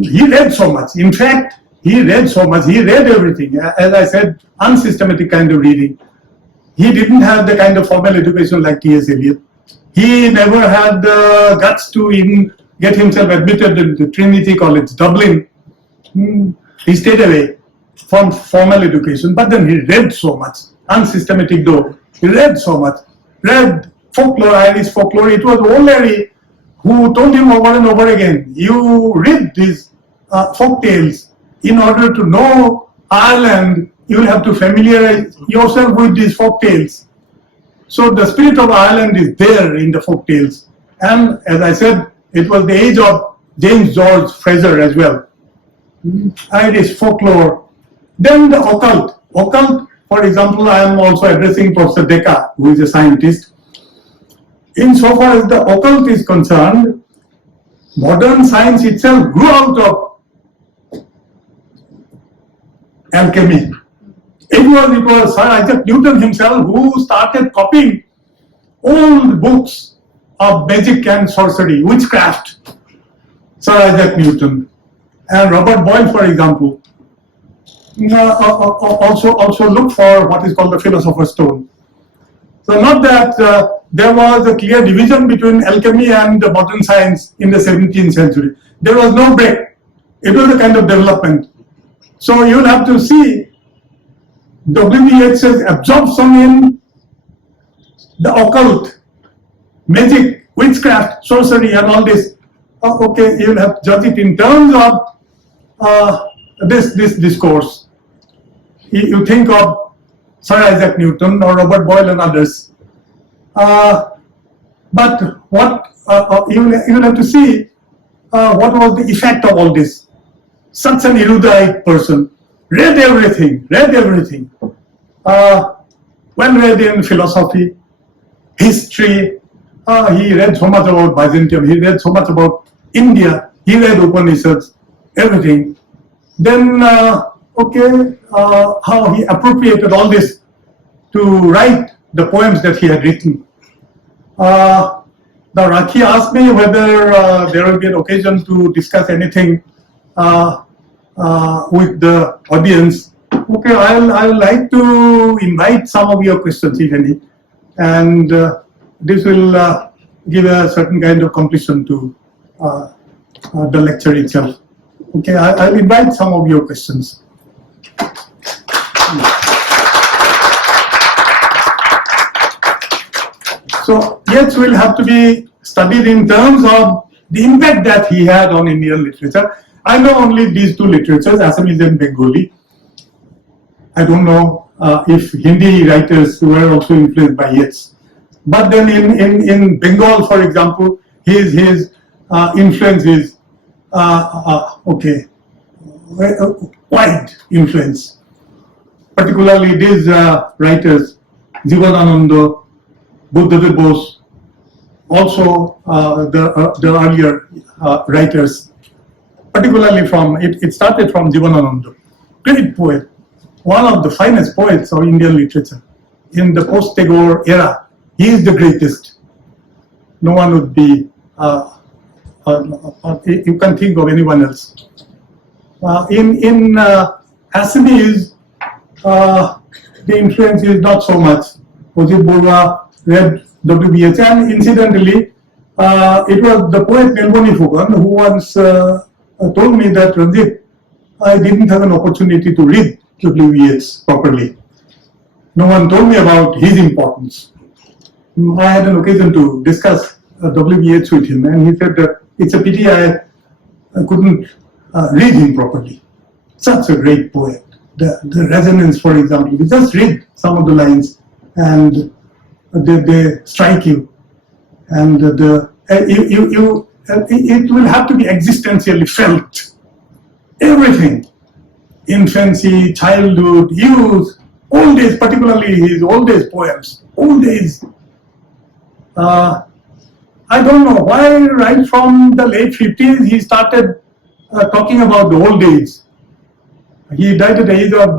He read so much. In fact, he read so much. He read everything. As I said, unsystematic kind of reading. He didn't have the kind of formal education like T.S. Eliot. He never had the guts to even get himself admitted into Trinity College, Dublin. He stayed away from formal education, but then he read so much, unsystematic though. He read so much, read folklore, Irish folklore. It was old Larry who told him over and over again, you read these folk tales. In order to know Ireland, you will have to familiarize yourself with these folk tales. So the spirit of Ireland is there in the folk tales. And as I said, it was the age of James George Fraser as well. Irish folklore. Then the occult. Occult, for example, I am also addressing Professor Decker, who is a scientist. Insofar as the occult is concerned, modern science itself grew out of alchemy. It was Sir Isaac Newton himself who started copying old books of magic and sorcery, witchcraft. Sir Isaac Newton. And Robert Boyle, for example, also looked for what is called the Philosopher's Stone. So not that there was a clear division between alchemy and modern science in the 17th century. There was no break. It was a kind of development. So you'll have to see W.B. Yeats's absorption in the occult, magic, witchcraft, sorcery, and all this. Okay, you'll have to judge it in terms of this discourse. You think of Sir Isaac Newton or Robert Boyle and others. But what you will have to see what was the effect of all this. Such an erudite person, read everything. Well read in philosophy, history. He read so much about Byzantium. He read so much about India. He read Upanishads, everything. Then, how he appropriated all this to write the poems that he had written. The Rakhi asked me whether there will be an occasion to discuss anything with the audience. Okay, I'll like to invite some of your questions, if any, and this will give a certain kind of completion to the lecture itself. Okay, I'll invite some of your questions. So Yeats will have to be studied in terms of the impact that he had on Indian literature. I know only these two literatures, Assamese and Bengali. I don't know if Hindi writers were also influenced by Yeats. But then in Bengal, for example, his influence is wide influence. Particularly these writers, Jivanananda, Buddhadev Bose, also the earlier writers, particularly it started from Jivanananda, great poet, one of the finest poets of Indian literature. In the post-Tagore era, he is the greatest. No one would be, you can't think of anyone else. In Assamese, the influence is not so much. Ojit Borua read W.B. Yeats, and incidentally, it was the poet Nilmani Phukon who once told me that, Ranjit, I didn't have an opportunity to read W.B. Yeats properly. No one told me about his importance. I had an occasion to discuss W.B. Yeats with him, and he said that it's a pity I couldn't read him properly. Such a great poet. The resonance, for example, you just read some of the lines and they strike you, and it will have to be existentially felt. Everything, infancy, childhood, youth, old age, particularly his old age poems, old age. I don't know why right from the late 50s he started talking about the old age. He died at the age of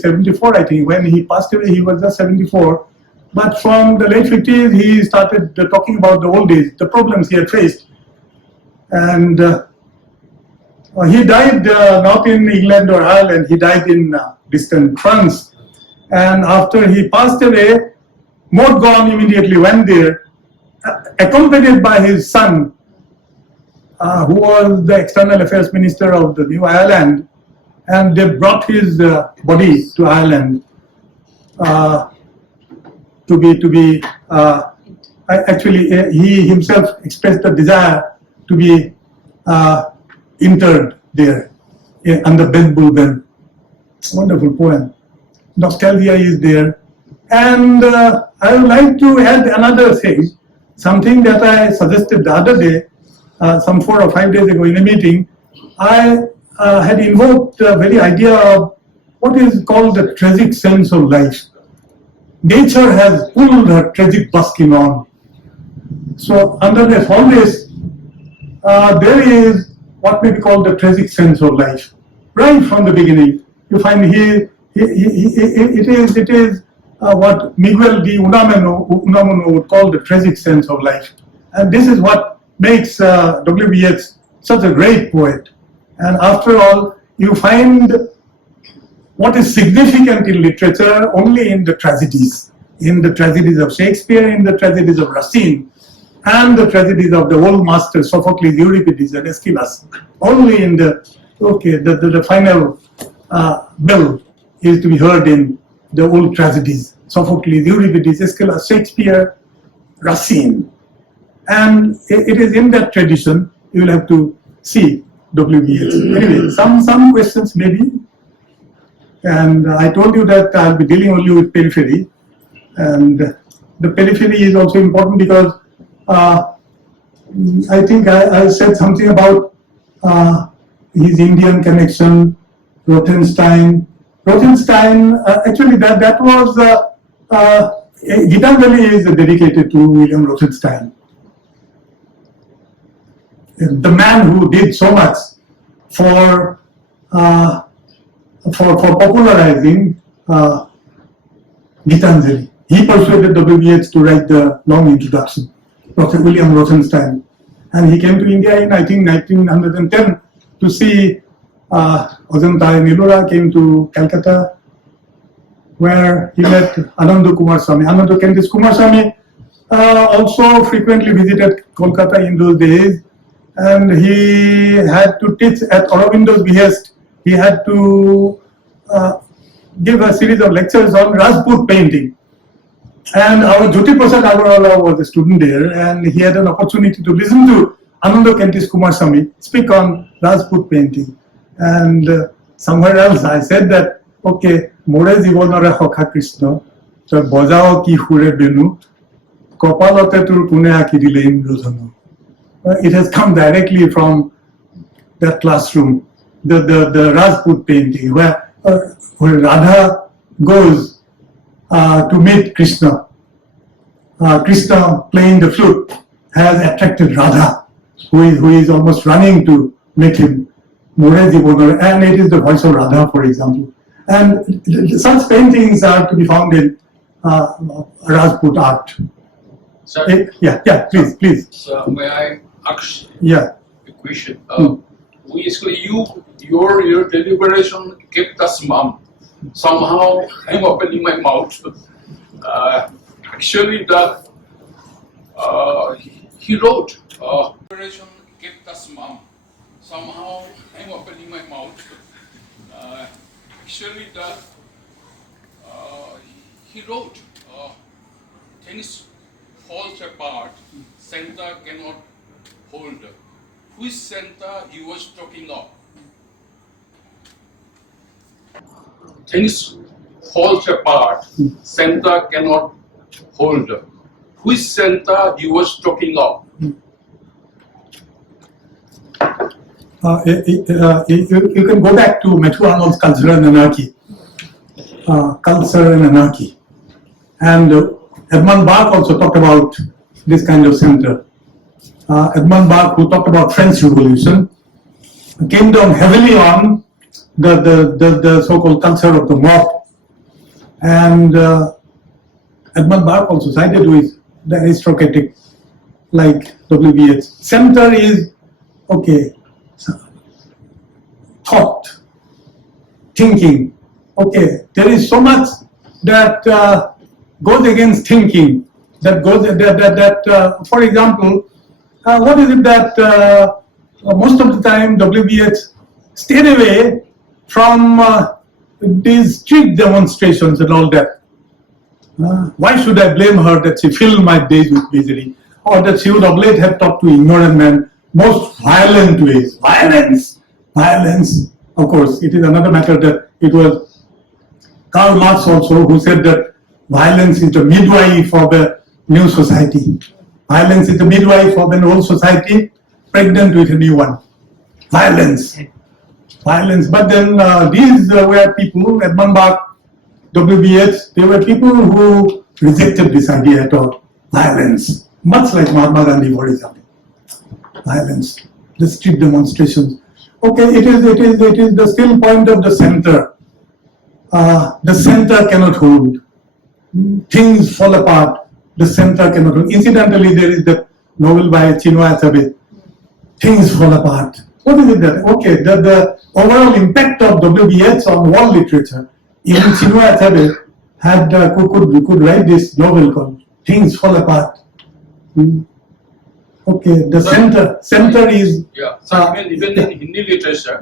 74, I think. When he passed away, he was just 74. But from the late 50s, he started talking about the old age, the problems he had faced. And he died not in England or Ireland, he died in distant France. And after he passed away, Morgan immediately went there, accompanied by his son, who was the External Affairs Minister of the New Ireland. And they brought his body to Ireland he himself expressed a desire to be interred there under Ben Bulben. Wonderful poem. Nostalgia is there. And I would like to add another thing, something that I suggested the other day, some 4 or 5 days ago in a meeting. I had invoked the very idea of what is called the tragic sense of life. Nature has pulled her tragic buskin on. So underneath all this, there is what may be called the tragic sense of life. Right from the beginning, you find it is what Miguel de Unamuno would call the tragic sense of life. And this is what makes W.B. Yeats such a great poet. And after all, you find what is significant in literature only in the tragedies of Shakespeare, in the tragedies of Racine, and the tragedies of the old masters, Sophocles, Euripides, and Aeschylus. Only in the final bell is to be heard in the old tragedies, Sophocles, Euripides, Aeschylus, Shakespeare, Racine. And it is in that tradition you will have to see WBS. Anyway, some questions maybe. And I told you that I'll be dealing only with periphery. And the periphery is also important because I think I said something about his Indian connection, Rothenstein. Actually that was, Gitanjali is dedicated to William Rothenstein. The man who did so much for popularizing Gitanjali. He persuaded WBH to write the long introduction, William Rothenstein. And he came to India in, I think, 1910 to see Ajanta and Ellora, came to Calcutta, where he met Ananda Kumar Swami. Ananda Kumar Swami also frequently visited Kolkata in those days, and he had to teach at Aurobindo's behest. He had to give a series of lectures on Rajput painting. And our Jyoti Prasad Agarwala was a student there, and he had an opportunity to listen to Ananda Kumar Swami speak on Rajput painting. And somewhere else I said that, okay, More Jibonore Hokha Krishna, so Bojao ki hure benu, Kopalote tur Pune aki dile Indrojano. It has come directly from that classroom, the Rajput painting, where Radha goes to meet Krishna. Krishna playing the flute has attracted Radha, who is almost running to make him More Jibonore, and it is the voice of Radha, for example. And such paintings are to be found in Rajput art. Sir, Please. So may I ask Yeah. a question? Basically, your deliberation kept us mum. Somehow I'm opening my mouth. Actually, he wrote. Deliberation kept us mum. Somehow I'm opening my mouth. Actually, he wrote. Things falls apart. Santa cannot hold. Which Santa he was talking of? Things falls apart. Santa cannot hold. Which Santa he was talking of? You can go back to Matthew Arnold's Culture and Anarchy. And Edmund Burke also talked about this kind of center. Edmund Burke, who talked about French Revolution, came down heavily on the so-called culture of the mob. And Edmund Burke also sided with the aristocratic, like WBH. Center is, okay, thought, thinking. Okay, there is so much that goes against thinking. That goes for example, what is it that most of the time WBH stayed away from these street demonstrations and all that. Why should I blame her that she filled my days with misery, or that she would of late have talked to ignorant men most violent ways? Violence. Of course, it is another matter that it was Karl Marx also who said that violence is the midwife of a new society. Violence is the midwife of an old society pregnant with a new one. Violence. But then these were people, Edmund Burke, WBH, they were people who rejected this idea at all. Violence. Much like Mahatma Gandhi, for example. Violence. The street demonstrations. Okay, it is the still point of the center. The center cannot hold. Things fall apart. The center cannot hold. Incidentally, there is the novel by Chinua Achebe, Things Fall Apart. What is it that? Okay, the overall impact of WBH on world literature. Even Chinua Achebe had could write this novel called Things Fall Apart. Okay, the center is. Yeah, so even in Hindi literature.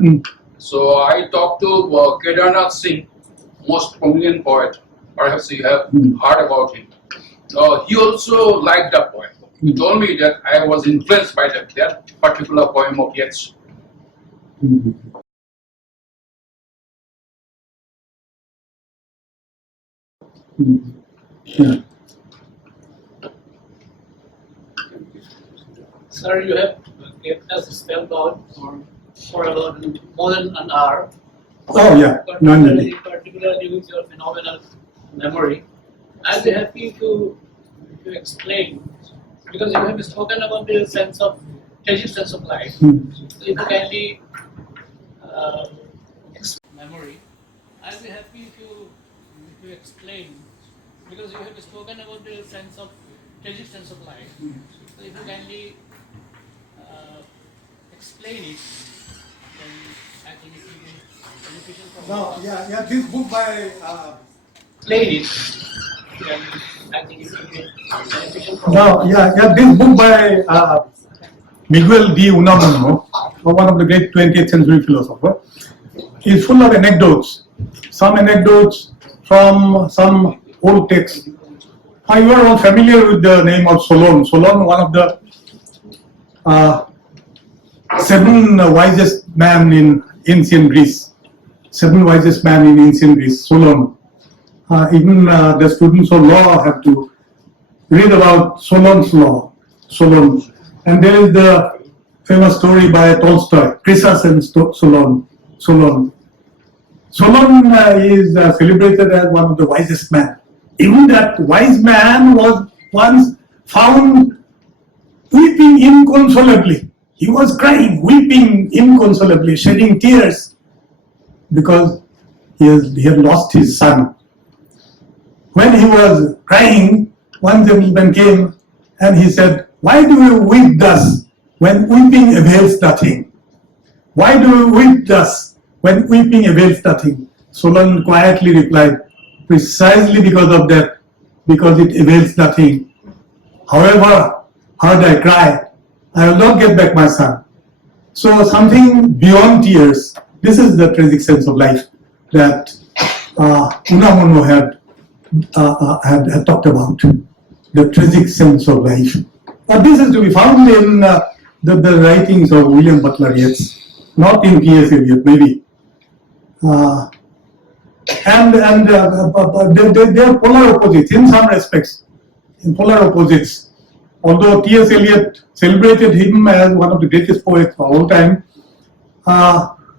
So I talked to Kedarnath Singh, most prominent poet. Perhaps you have heard about him. He also liked the poem. He told me that I was influenced by that particular poem of Yeats. Yeah. Sir, you have kept us spellbound for about more than an hour. Oh yeah, Particularly with your phenomenal memory. I'd be happy to explain, because you have spoken about the tragic sense of life. So if you kindly memory, I'll be happy to explain, because you have spoken about the tragic sense of life. So if you kindly explain it, then I think it will be beneficial for all. yeah. This book by Explain it, then I think it will be beneficial for all. This book by Miguel de Unamuno, one of the great 20th century philosophers, is full of anecdotes. Some anecdotes from some old texts. You are all familiar with the name of Solon. Solon, one of the 7 wisest men in ancient Greece. 7 wisest men in ancient Greece. Solon. Even the students of law have to read about Solon's law. Solon. And there is the famous story by Tolstoy, Chrysis and Solon. Solon is celebrated as one of the wisest men. Even that wise man was once found weeping inconsolably. He was crying, weeping inconsolably, shedding tears because he had lost his son. When he was crying, one gentleman came and he said, "Why do you weep thus when weeping avails nothing? Why do you weep thus when weeping avails nothing?" Solon quietly replied, "Precisely because of that, because it avails nothing. However hard I cry, I will not get back my son." So something beyond tears. This is the tragic sense of life that Unamuno had talked about. The tragic sense of life. But this is to be found in the writings of William Butler Yeats, not in T.S. Eliot, maybe. And they are polar opposites in some respects. In polar opposites. Although T.S. Eliot celebrated him as one of the greatest poets of all time,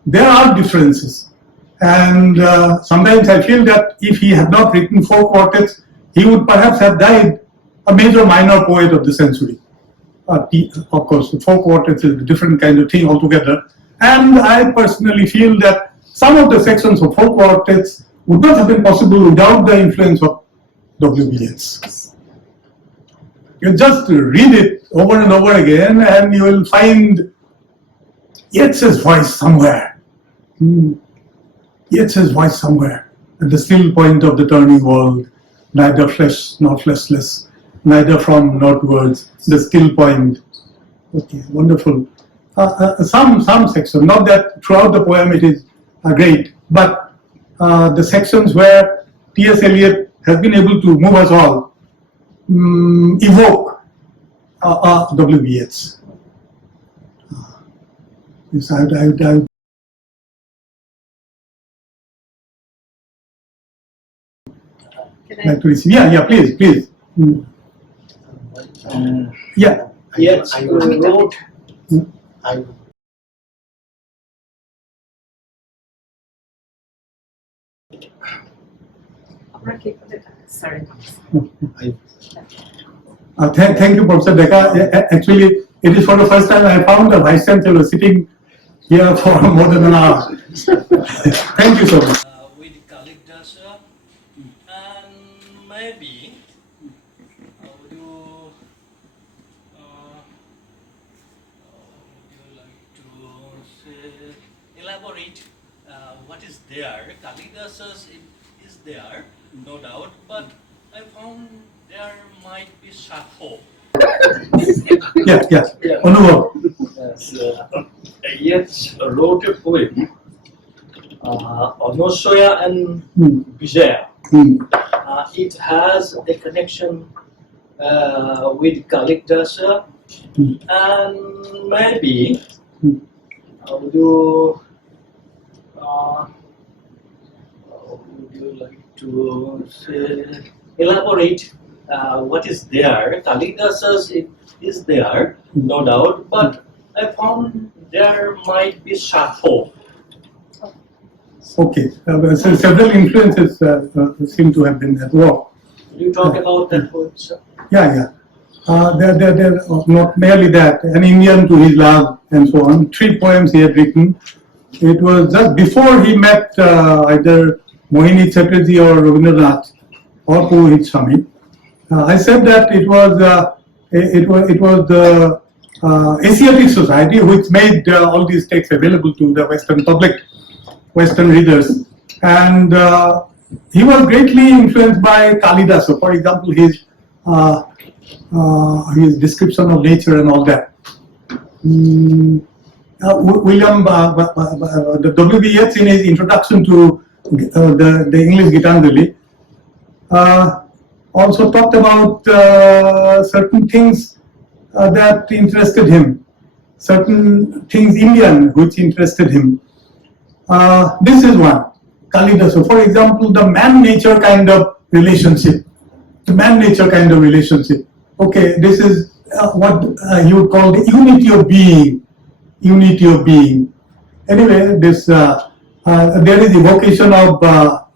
there are differences. And sometimes I feel that if he had not written 4 quartets, he would perhaps have died a major minor poet of the century. Of course, 4 quartets is a different kind of thing altogether. And I personally feel that some of the sections of 4 quartets would not have been possible without the influence of W.B. Yeats. You just read it over and over again and you will find Yeats's voice somewhere. Yeats's voice somewhere. At the still point of the turning world, neither flesh nor fleshless, neither from northwards, the still point. Okay, wonderful. Some section, not that throughout the poem it is great, but the sections where T.S. Eliot has been able to move us all evoke W.B. Yeats. Yes, I like to receive. Yeah, please. Yeah. Yeats wrote. Sorry. Thank you, Professor Deka. Actually, it is for the first time I found the Vice Chancellor sitting here for more than an hour. Thank you so much. With Kalidasa, and maybe would you like to say, elaborate what is there? Kalidasa is there, no doubt, but I found there might be Sakho. Yeah. Anubhav. Yes, Yeats wrote a poem, Anosoya and Vijaya. It has a connection with Kalidasa, and maybe would you like to say, elaborate what is there? Kalidasa's is there, no doubt, but I found there might be Sappho. Okay, so several influences seem to have been at work. Will you talk about that poem, sir? Yeah. They're not merely that, an Indian to his love and so on. 3 poems he had written. It was just before he met either Mohini Chatterjee or Rabindranath or Purohit Swami. I said that it was the Asiatic Society which made all these texts available to the Western public, Western readers, and he was greatly influenced by Kalidasa. For example, his description of nature and all that. William the W.B. Yeats in his introduction to the English Gitanjali also talked about certain things that interested him, certain things Indian which interested him. This is one, Kalidasa. For example, the man-nature kind of relationship. The man-nature kind of relationship. Okay, this is what you would call the unity of being. Unity of being. Anyway, this there is evocation of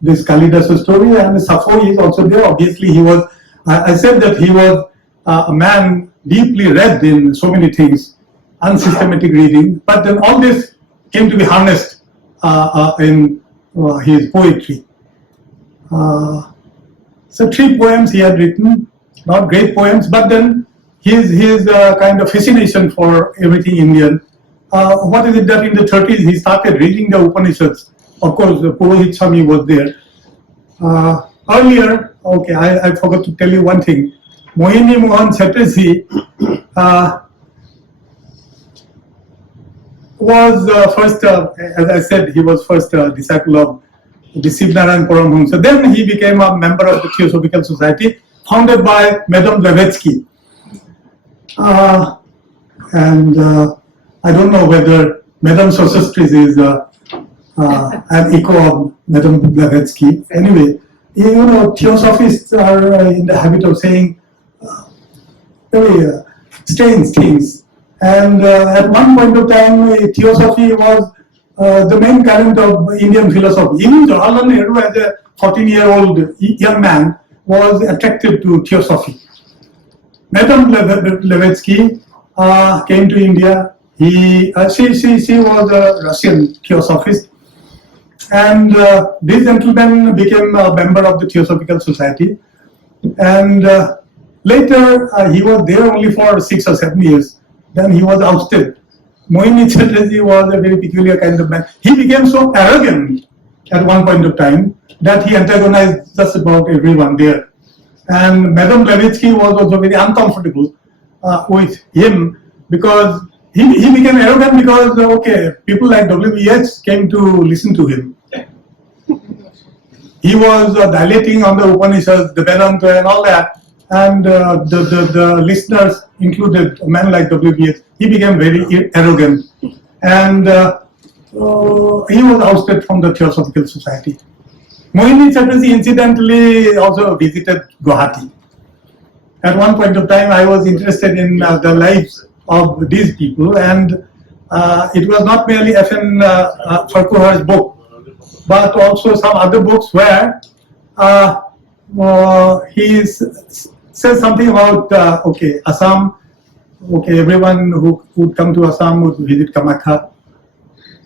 this Kalidasa story, and Sappho is also there. Obviously, he was. I said that he was a man deeply read in so many things, unsystematic reading. But then all this came to be harnessed in his poetry. So 3 poems he had written, not great poems, but then his kind of fascination for everything Indian. What is it that in the 30s he started reading the Upanishads? Of course, Purohit Swami was there. Earlier, okay, I forgot to tell you one thing. Mohini Mohan Chatterjee was first, as I said, he was first disciple of the Sivnarayan Paramhamsa. Then he became a member of the Theosophical Society, founded by Madame Blavatsky. And I don't know whether Madame Sosostris is an echo of Madame Blavatsky. Anyway, you know, Theosophists are in the habit of saying very strange things. And at one point of time, Theosophy was the main current of Indian philosophy. Even Jawaharlal Nehru, as a 14-year-old young man, was attracted to Theosophy. Madame Blavatsky came to India. She was a Russian Theosophist. And this gentleman became a member of the Theosophical Society. And later, he was there only for 6 or 7 years. Then he was ousted. Mohini Chatterjee was a very peculiar kind of man. He became so arrogant at one point of time that he antagonized just about everyone there. And Madame Blavatsky was also very uncomfortable with him because he became arrogant because, okay, people like W.B. Yeats came to listen to him. He was dilating on the Upanishads, the Vedanta and all that. And the listeners included a man like W.B. Yeats. He became very arrogant. And he was ousted from the Theosophical Society. Mohini Chatterjee incidentally also visited Guwahati. At one point of time, I was interested in the lives of these people, and it was not merely F.N. Farquhar's book, but also some other books where he says something about okay, Assam. Okay, everyone who would come to Assam would visit Kamakha.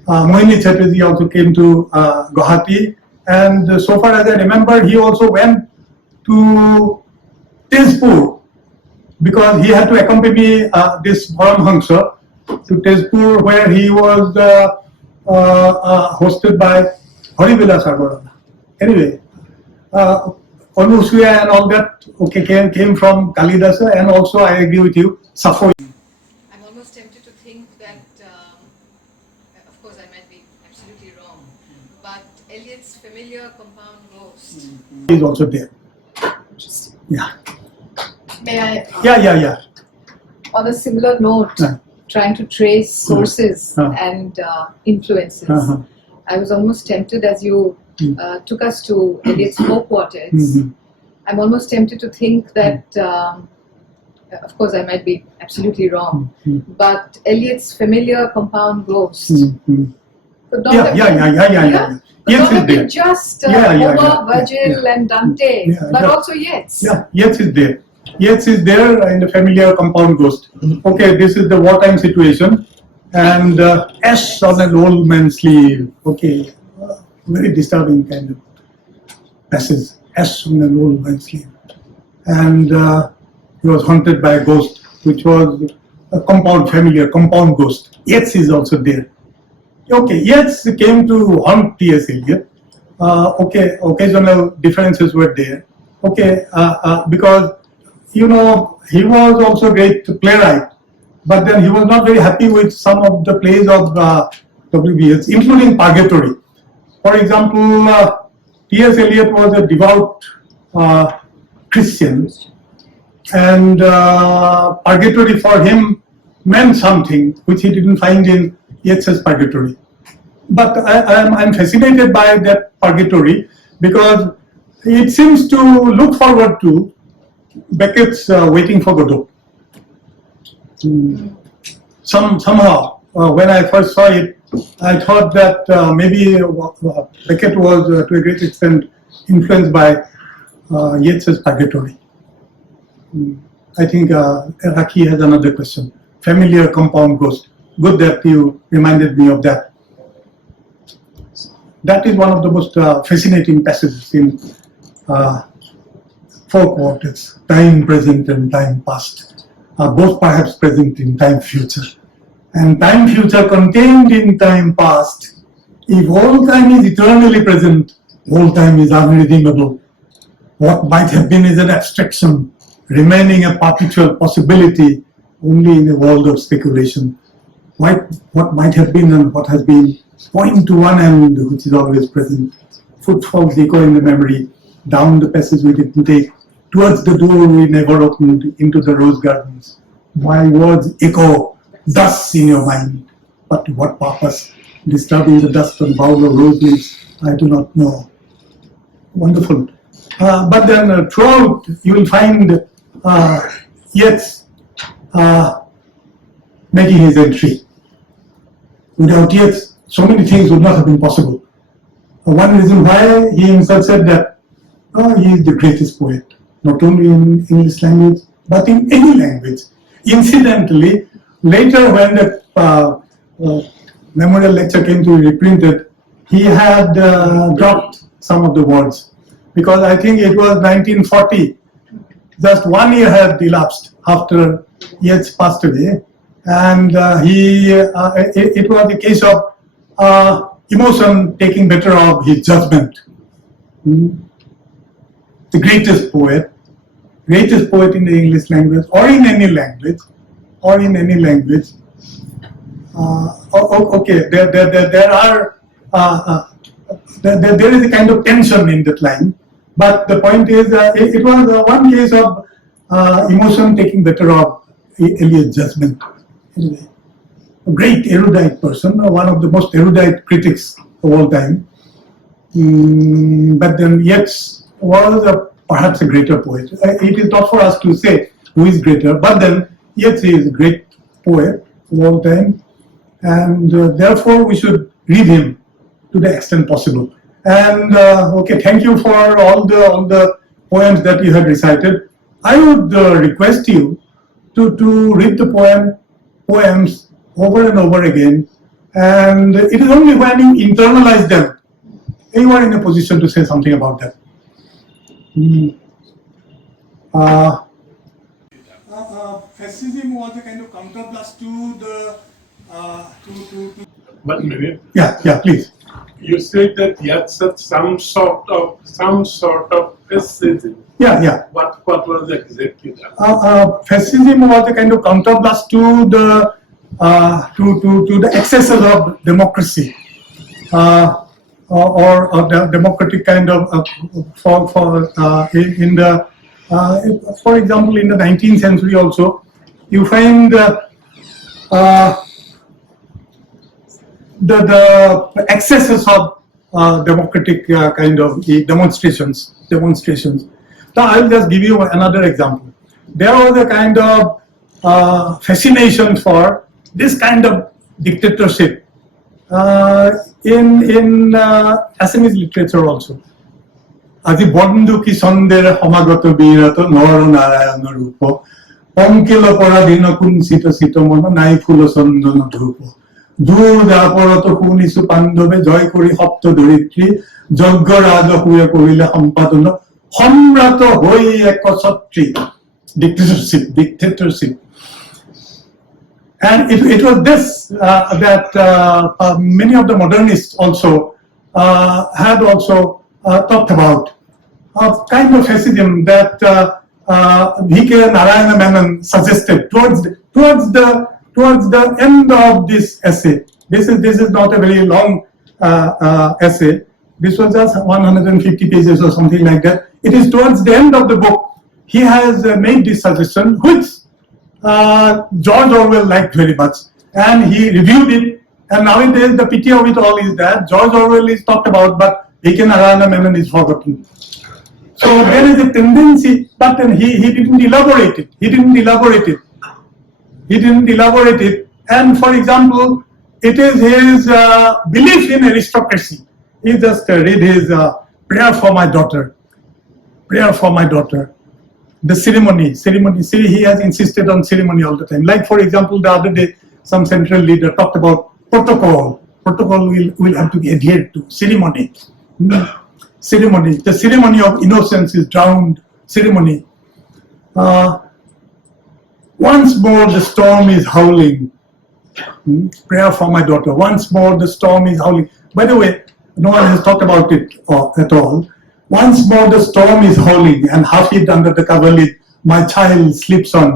Mohini Chatterjee also came to Guwahati, and so far as I remember, he also went to Tezpur because he had to accompany this Paramhamsa to Tezpur, where he was hosted by Harivilas Agarwala. Anyway, Anusuya and all that came from Kalidasa, and also I agree with you, Sappho. I'm almost tempted to think that, of course, I might be absolutely wrong, but Eliot's familiar compound ghost Is also there. Interesting. Yeah. May I, Yeah. on a similar note, trying to trace sources and influences, I was almost tempted as you took us to Eliot's four quartets. I'm almost tempted to think that, of course, I might be absolutely wrong, but Eliot's familiar compound ghost could not have been, could not have been just Homer, Virgil, and Dante, but also Yeats. Yeah, Yeats is there. Yeats is there in the familiar compound ghost. Okay, this is the wartime situation, and S on an old man's sleeve. Okay, very disturbing kind of passage. S on an old man's sleeve, and he was haunted by a ghost, which was a familiar compound ghost. Yeats is also there. Okay, Yeats came to haunt T.S. Eliot. Okay, occasional differences were there. Okay, because he was also a great playwright, but then he was not very happy with some of the plays of W.B. Yeats, including Purgatory. For example, T.S. Eliot was a devout Christian, and Purgatory for him meant something which he didn't find in Yeats's Purgatory. But I'm fascinated by that Purgatory because it seems to look forward to Beckett's Waiting for Godot. Somehow, when I first saw it, I thought that maybe Beckett was to a great extent influenced by Yeats's Purgatory. I think Raki has another question. Familiar compound ghost. Good that you reminded me of that. That is one of the most fascinating passages in four quartets, time present and time past, both perhaps present in time future. And time future contained in time past, if all time is eternally present, all time is unredeemable. What might have been is an abstraction, remaining a perpetual possibility only in a world of speculation. What might have been and what has been point to one end, which is always present. Footfalls echo in the memory, down the passage we didn't take, towards the door we never opened, into the rose gardens. My words echo thus in your mind, but to what purpose? Disturbing the dust on bowl of rose leaves, I do not know. Wonderful. But then throughout you will find Yeats making his entry. Without Yeats, so many things would not have been possible. One reason why he himself said that he is the greatest poet, not only in English language, but in any language. Incidentally, later when the memorial lecture came to be reprinted, he had dropped some of the words, because I think it was 1940, just 1 year had elapsed after Yeats passed away, and it was a case of emotion taking better of his judgment. The greatest poet in the English language, or in any language, okay, there is a kind of tension in that line, but the point is it was one case of emotion taking better of Eliot's judgment. Anyway, a great erudite person, one of the most erudite critics of all time, but then Yeats was perhaps a greater poet. It is not for us to say who is greater, but then Yeats is a great poet of all time, and therefore we should read him to the extent possible. And okay, thank you for all the poems that you had recited. I would request you to read the poems over and over again, and it is only when you internalize them you are in a position to say something about that. Fascism was a kind of counterblast to the One minute. Yeah, please. You said that Yeats had some sort of fascism. Yeah. What was exactly that? Fascism was a kind of counterblast to the excesses of democracy, or the democratic kind of in the For example, in the 19th century also, you find the excesses of democratic kind of demonstrations. So I'll just give you another example. There was a kind of fascination for this kind of dictatorship in Assamese literature also. আজি বন্ধু কি সন্দেরে সমাগত বিরত নর নারায়ণ রূপ পঙ্কিল পরাধীন কুঞ্চিত চিত মন নাই ফুল চন্দন ধূপ দূর দাপরত শুনিছো পাণ্ডবে জয় কৰি সপ্ত ধৰিত্ৰী যজ্ঞ ৰাজ হুয়ে কহিলে সম্পাদন সম্ৰাত হৈ এক ছত্ৰী dictatorship. And it was this that many of the modernists also had also talked about, a kind of fascism that V.K. Narayana Menon suggested towards the end of this essay. This is not a very long essay. This was just 150 pages or something like that. It is towards the end of the book. He has made this suggestion, which George Orwell liked very much, and he reviewed it. And nowadays, the pity of it all is that George Orwell is talked about, but V.K. Narayana Menon is forgotten. So there is a tendency, but then he didn't elaborate it. And for example, it is his belief in aristocracy. He just read his prayer for my daughter. The ceremony. See, he has insisted on ceremony all the time. Like, for example, the other day, some central leader talked about protocol. Protocol will have to be adhered to. Ceremony. The ceremony of innocence is drowned. Ceremony. Once more, the storm is howling. Prayer for my daughter. Once more, the storm is howling. By the way, no one has talked about it at all. Once more the storm is howling, and half hid under the coverlid, my child sleeps on.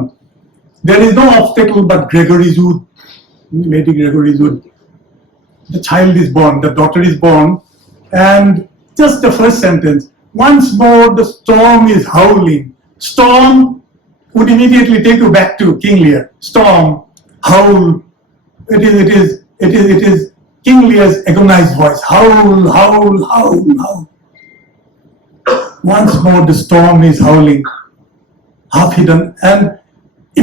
There is no obstacle but Gregory's wood. Lady Gregory's wood. The child is born, the daughter is born, and just the first sentence, once more the storm is howling. Storm would immediately take you back to King Lear. Storm, howl. It is King Lear's agonized voice. Howl, howl, howl, howl. Once more the storm is howling, half hidden, and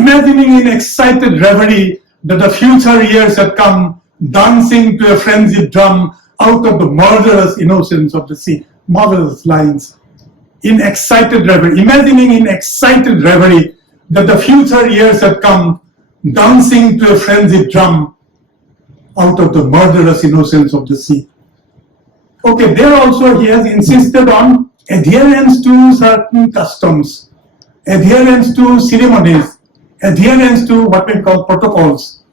imagining in excited reverie that the future years had come, dancing to a frenzied drum out of the murderous innocence of the sea. Marvelous lines. In excited reverie, imagining in excited reverie that the future years had come, dancing to a frenzied drum out of the murderous innocence of the sea. Okay, there also he has insisted on adherence to certain customs, adherence to ceremonies, adherence to what we call protocols.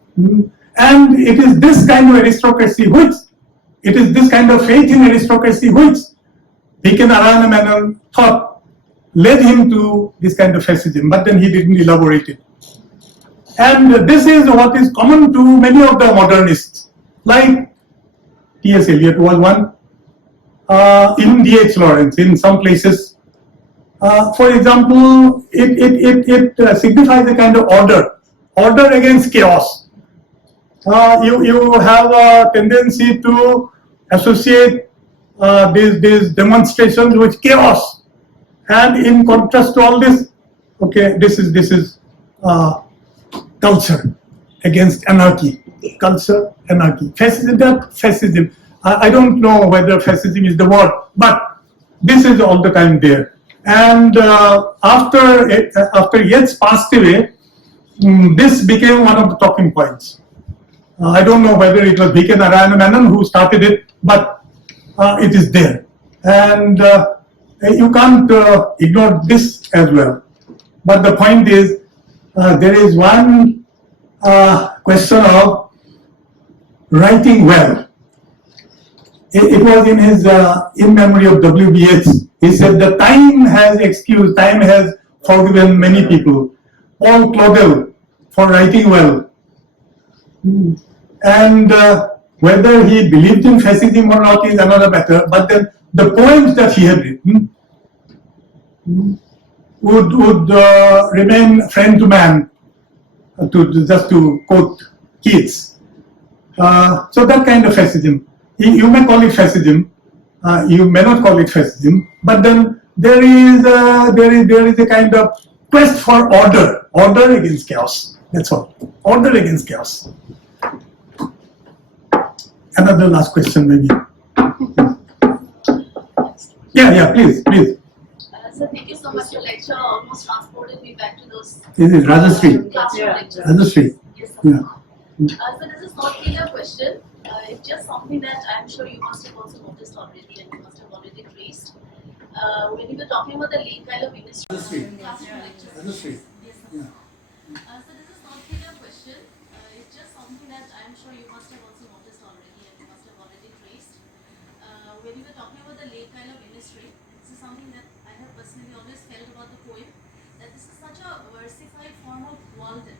And it is this kind of aristocracy this kind of faith in aristocracy which V.K. Narayana Menon thought led him to this kind of fascism, but then he didn't elaborate it. And this is what is common to many of the modernists, like T.S. Eliot was one, even D.H. Lawrence in some places. For example, it signifies a kind of order against chaos. You have a tendency to associate these demonstrations with chaos, and in contrast to all this, okay, this is culture against anarchy. Culture, anarchy, fascism. I don't know whether fascism is the word, but this is all the time there. And after Yeats passed away, this became one of the talking points. I don't know whether it was V.K. Narayana Menon who started it, but it is there. And you can't ignore this as well. But the point is, there is one question of writing well. It was in his in memory of W.B. Yeats. He said, the time has excused, time has forgiven many people. Paul Claudel for writing well. And whether he believed in fascism or not is another matter. But then the poems that he had written would remain friend to man, just to quote Yeats. So that kind of fascism. You may call it fascism, you may not call it fascism, but then there is a kind of quest for order against chaos. That's all. Order against chaos. Another last question, maybe. Yeah, please. Sir, thank you so much. Your lecture almost transported me back to those This is Rajashree. classroom lectures. Rajashree. Yes, sir. Yeah. So this is not really a question. It's just something that I'm sure you must have also noticed already and you must have already traced. When you were talking about the late kind of ministry classroom lectures. Rajashree. Yes, sir. Yeah. So this is not really a question. It's just something that I'm sure you must have also noticed already and you must have already traced. When you were talking about the late kind of ministry, this is something that I have personally always felt about the poem, that this is such a versified form of Walden.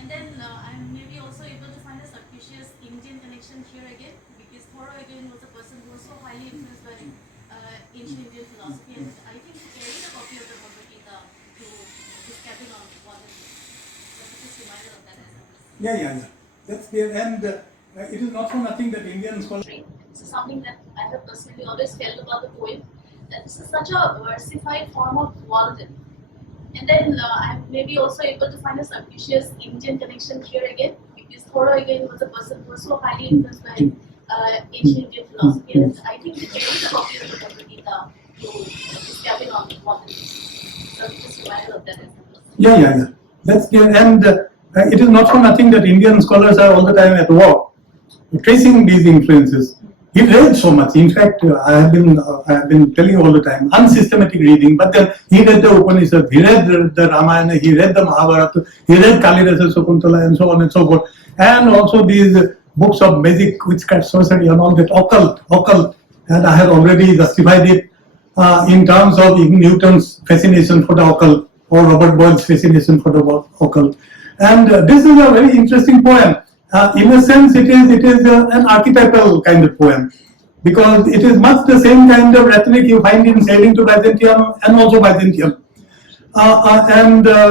And then I'm maybe also able to find a suspicious Indian connection here again, because Thoreau again was a person who was so highly influenced by ancient Indian philosophy, and I think he carried a copy of the Bhagavad Gita to his cabin on Walden. So I'm just reminded of that as well. Yeah. That's there, and it is not for nothing that Indian scholars. This is something that I have personally always felt about the poem, that this is such a versified form of Walden. And then I'm maybe also able to find a suspicious Indian connection here again, because Thoreau again was a person who was so highly influenced by ancient Indian philosophy, and I think he carried a copy of the Bhagavad Gita to his cabin on Walden. So I'm just reminded of that as well. Yeah. That's there, and it is not for nothing that Indian scholars are all the time at work, tracing these influences. He read so much. In fact, I have been telling you all the time, unsystematic reading. But then he read the Upanishads, he read the Ramayana, he read the Mahabharata, he read Kalidasa Sakuntala, and so on and so forth. And also these books of magic, witchcraft, sorcery, and all that occult. And I have already justified it in terms of Newton's fascination for the occult, or Robert Boyle's fascination for the occult. And this is a very interesting poem. In a sense, it is an archetypal kind of poem, because it is much the same kind of rhetoric you find in Sailing to Byzantium and also Byzantium.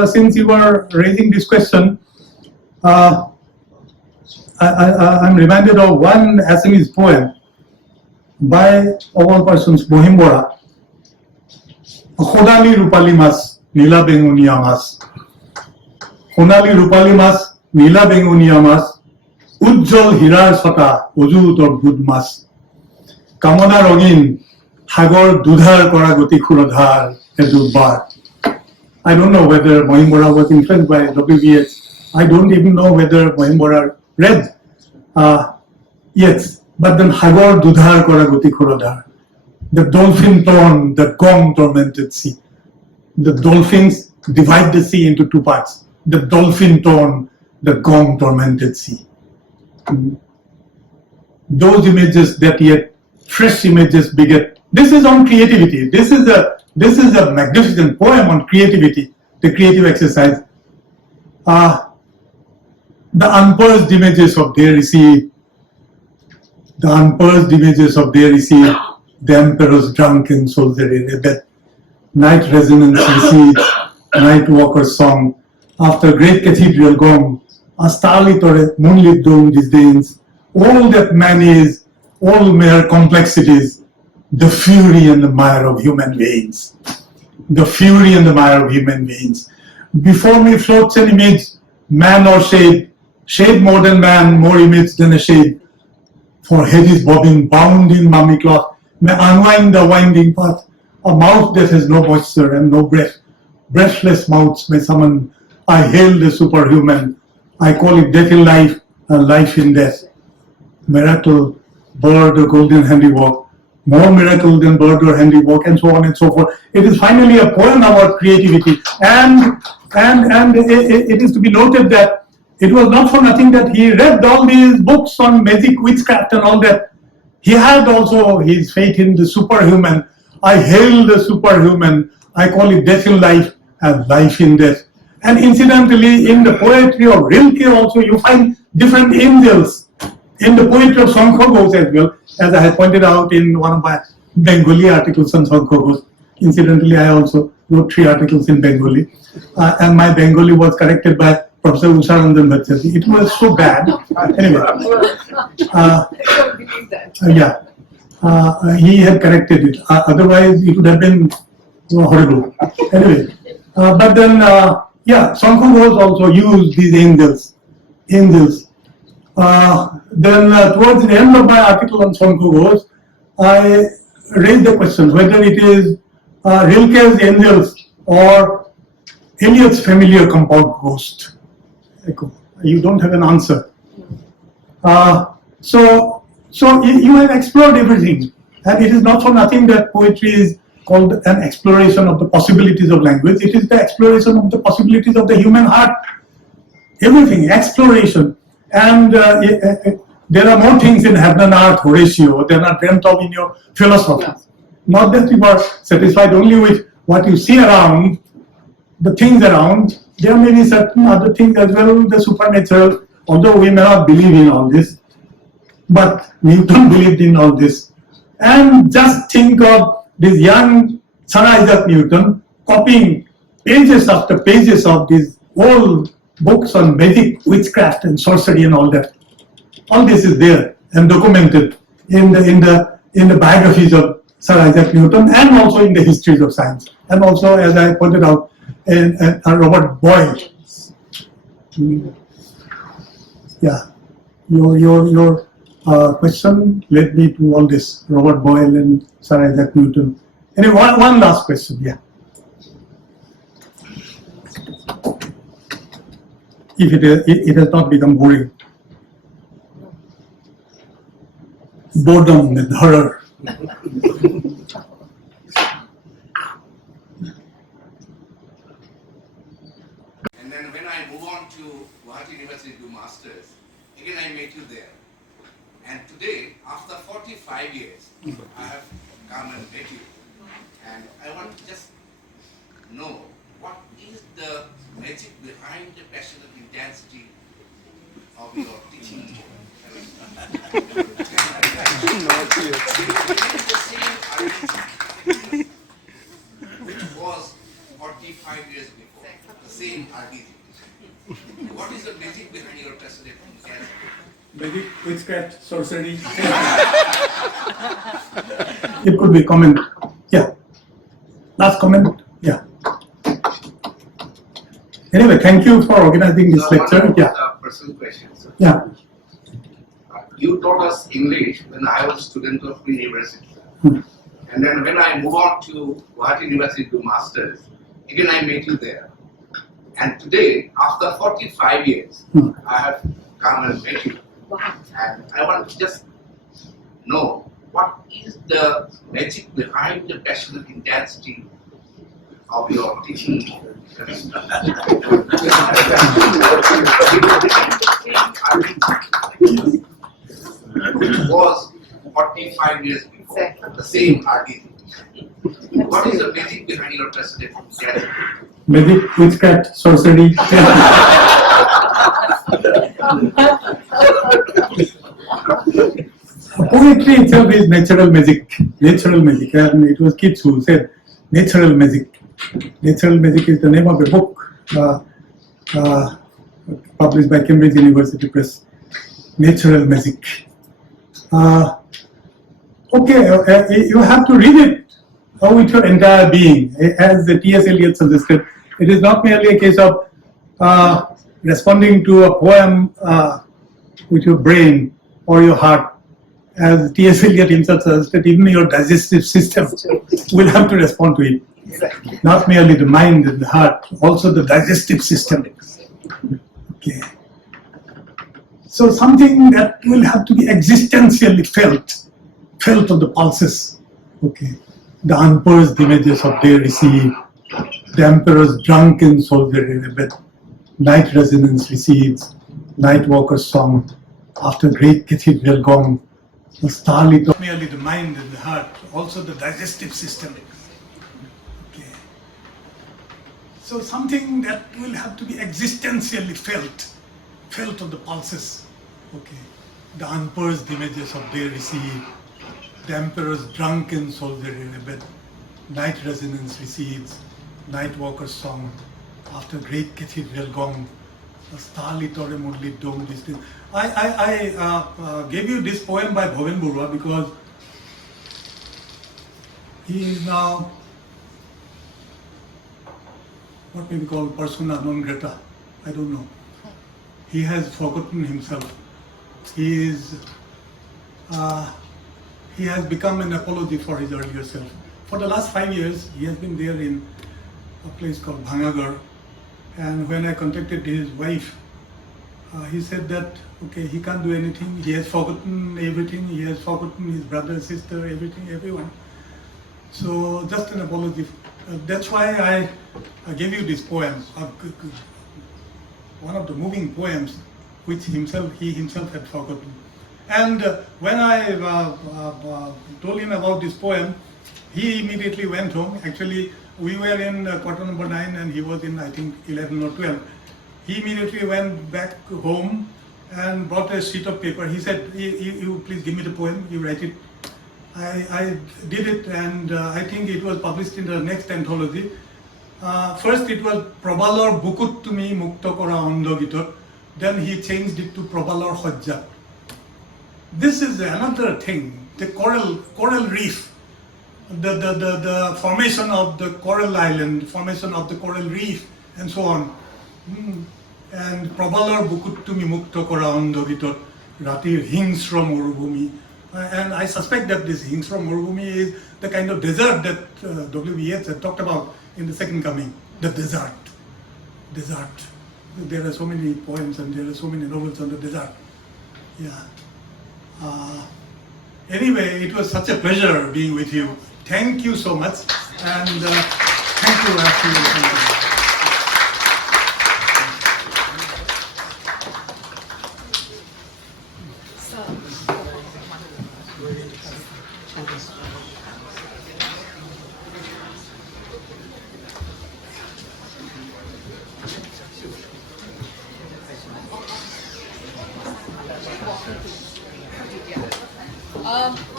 Since you were raising this question, I'm reminded of one Assamese poem by, of all persons, Bohim Bora. Khonali Rupali Mas, Nila Bengunia Mas. Khonali Rupali Mas, Nila Bengunia Mas. উজ্জ্বল হীরার ছটা অযুত অদ্ভুত মাছ কামনা রঙিন সাগর দুধার কৰা গতি ক্ষুৰধাৰ দুৰ্বাৰ. I don't know whether Mohim Bora was influenced by W.B.H. I don't even know whether Mohim Bora read Yeats, but then সাগৰ দুধাৰ কৰা গতি ক্ষুৰধাৰ, the dolphin torn, the gong tormented sea. The dolphins divide the sea into two parts, the dolphin torn, the gong tormented sea. Those images that yet fresh images beget. This is on creativity. This is a magnificent poem on creativity, the creative exercise. The unpursed images of their receive. The emperor's drunken soldiery, that night resonance recedes, night walker's song, after great cathedral gong. A starlit or a moonlit dome disdains all that man is, all mere complexities, the fury and the mire of human veins. The fury and the mire of human veins. Before me floats an image, man or shade more than man, more image than a shade. For head is bobbing, bound in mummy cloth, may unwind the winding path. A mouth that has no moisture and no breath, breathless mouths may summon. I hail the superhuman. I call it death in life and life in death. Miracle, bird or golden handiwork, more miracle than bird or handiwork, and so on and so forth. It is finally a poem about creativity, and it is to be noted that it was not for nothing that he read all these books on magic, witchcraft, and all that. He had also his faith in the superhuman. I hail the superhuman. I call it death in life and life in death. And incidentally, in the poetry of Rilke also, you find different angels. In the poetry of Sankhogos as well, as I had pointed out in one of my Bengali articles on Sankhogos. Incidentally, I also wrote 3 articles in Bengali, and my Bengali was corrected by Professor Usha Ranjan Bachchati. It was so bad. Anyway, I don't believe that. he had corrected it. Otherwise, it would have been horrible. Anyway, but then, Shankhu Ghosh also used these angels. Then, towards the end of my article on Shankhu Ghosh, I raised the question whether it is Rilke's angels or Eliot's familiar compound ghost. You don't have an answer. So you have explored everything, and it is not for nothing that poetry is called an exploration of the possibilities of language. It is the exploration of the possibilities of the human heart. Everything, exploration. And there are more things in heaven and earth, Horatio, than are dreamt of in your philosophy. Not that you are satisfied only with what you see around, the things around. There may be certain other things as well, the supernatural, although we may not believe in all this. But Newton believed in all this. And just think of this young Sir Isaac Newton copying pages after pages of these old books on magic, witchcraft and sorcery and all that. All this is there and documented in the biographies of Sir Isaac Newton and also in the histories of science. And also, as I pointed out, in Robert Boyle. Your question led me to all this, Robert Boyle and Sir Isaac Newton. Anyway, one last question, If it has not become boring. Boredom with horror. And then when I move on to Guwahati University to do masters, again I met you there. And today, after 45 years, I have come and met you. And I want to just know what is the magic behind the passionate intensity of your teaching. Which was 45 years before, the same RDG. What is the magic behind your passionate intensity? Magic, witchcraft, sorcery. It could be comment. Last comment. Anyway, thank you for organizing this lecture. Personal question, sir. You taught us English when I was a student of university. And then when I moved on to Guwahati University to do masters, again I met you there. And today, after 45 years, I have come and met you. And I want to just know what is the magic behind the passionate intensity of your teaching. Which was 45 years before, the same RDG. What is the magic behind your passionate intensity? Magic, witchcraft, sorcery. Poetry itself is natural magic. And it was Yeats who said natural magic. Natural magic is the name of a book published by Cambridge University Press. Natural magic. You have to read it with your entire being. As T.S. Eliot suggested, it is not merely a case of responding to a poem with your brain or your heart. As T.S. Eliot himself suggested, even your digestive system will have to respond to it. Not merely the mind and the heart, also the digestive system. So something that will have to be existentially felt of the pulses. The unpursed images of day received, the emperor's drunken soldier in a bed, night resonance recedes, night walker's song, after great cathedral gong, the starlit, not merely the mind and the heart, also the digestive system. So something that will have to be existentially felt of the pulses. The unpursed images of day received, the emperor's drunken soldier in a bed, night resonance recedes, Night Walker's song, after great cathedral gone, the starlit or remotely dome distance. I gave you this poem by Bhoven Burwa because he is now what may be called persona non grata. I don't know. He has forgotten himself. He has become an apology for his earlier self. For the last 5 years, he has been there in a place called Bhangagar. And when I contacted his wife, he said that, okay, he can't do anything. He has forgotten everything. He has forgotten his brother, sister, everything, everyone. So just an apology. That's why I gave you this poem, one of the moving poems which he himself had forgotten. And when I told him about this poem, he immediately went home. Actually, we were in quarter number 9 and he was in, I think, 11 or 12. He immediately went back home and brought a sheet of paper. He said, you please give me the poem, you write it. I did it, and I think it was published in the next anthology. First it was Probalor Bukut Tumi Mukta Kora Ondo Gitor. Then he changed it to Probalor Hojja. This is another thing, the coral reef, the formation of the coral island, formation of the coral reef, and so on. And Probalor Bukut Tumi Mukta Kora Ondo Gitor, Ratir Hingsra Morubhumi. And I suspect that this Hingsra Morubhumi is the kind of desert that W.B. Yeats had talked about in the Second Coming, the desert. Desert. There are so many poems and there are so many novels on the desert. Yeah. Anyway, it was such a pleasure being with you. Thank you so much, and thank you, actually.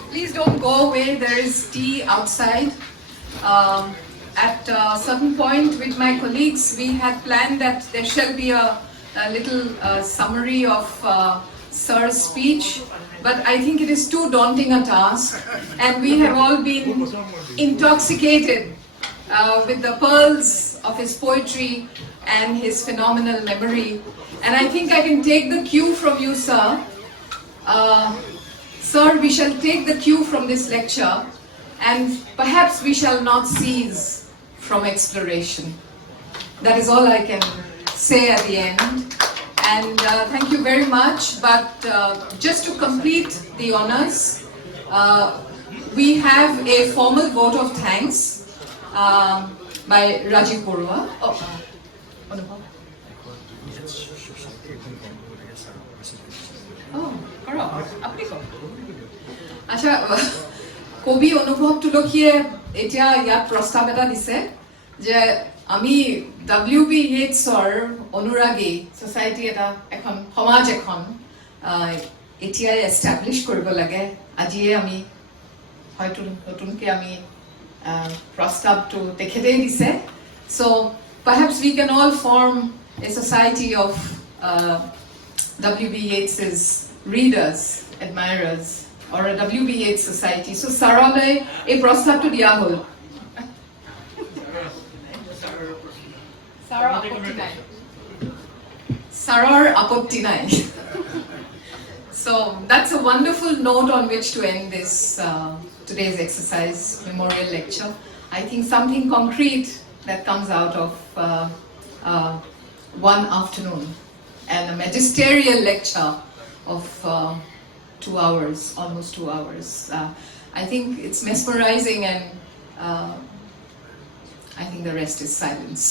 Please don't go away, there is tea outside. At a certain point with my colleagues, we had planned that there shall be a little summary of Sir's speech, but I think it is too daunting a task, and we have all been intoxicated with the pearls of his poetry and his phenomenal memory. And I think I can take the cue from you, sir. Sir, we shall take the cue from this lecture, and perhaps we shall not cease from exploration. That is all I can say at the end. And thank you very much. But just to complete the honors, we have a formal vote of thanks by Ranjit Kumar. আচ্ছা, কবি অনুভৱ তুলসীয়ে এতিয়া ইয়াত প্ৰস্তাৱ এটা দিছে যে আমি WB Yeatsৰ অনুৰাগী ছ'চাইটি এখন সমাজ এখন এতিয়াই এষ্টাব্লিছ কৰিব লাগে। আজিয়ে আমি হয়তো নতুনকৈ আমি প্ৰস্তাৱটো তেখেতেই দিছে। So perhaps we can all form a society of WB Yeats's readers, admirers, or a WB Yeats society. So Saralay a প্ৰস্তাৱটো দিয়া হ'ল। Sarar আপত্তি নাই। So that's a wonderful note on which to end this today's exercise memorial lecture. I think something concrete that comes out of one afternoon and a magisterial lecture of 2 hours, almost 2 hours. I think it's mesmerizing, and I think the rest is silence.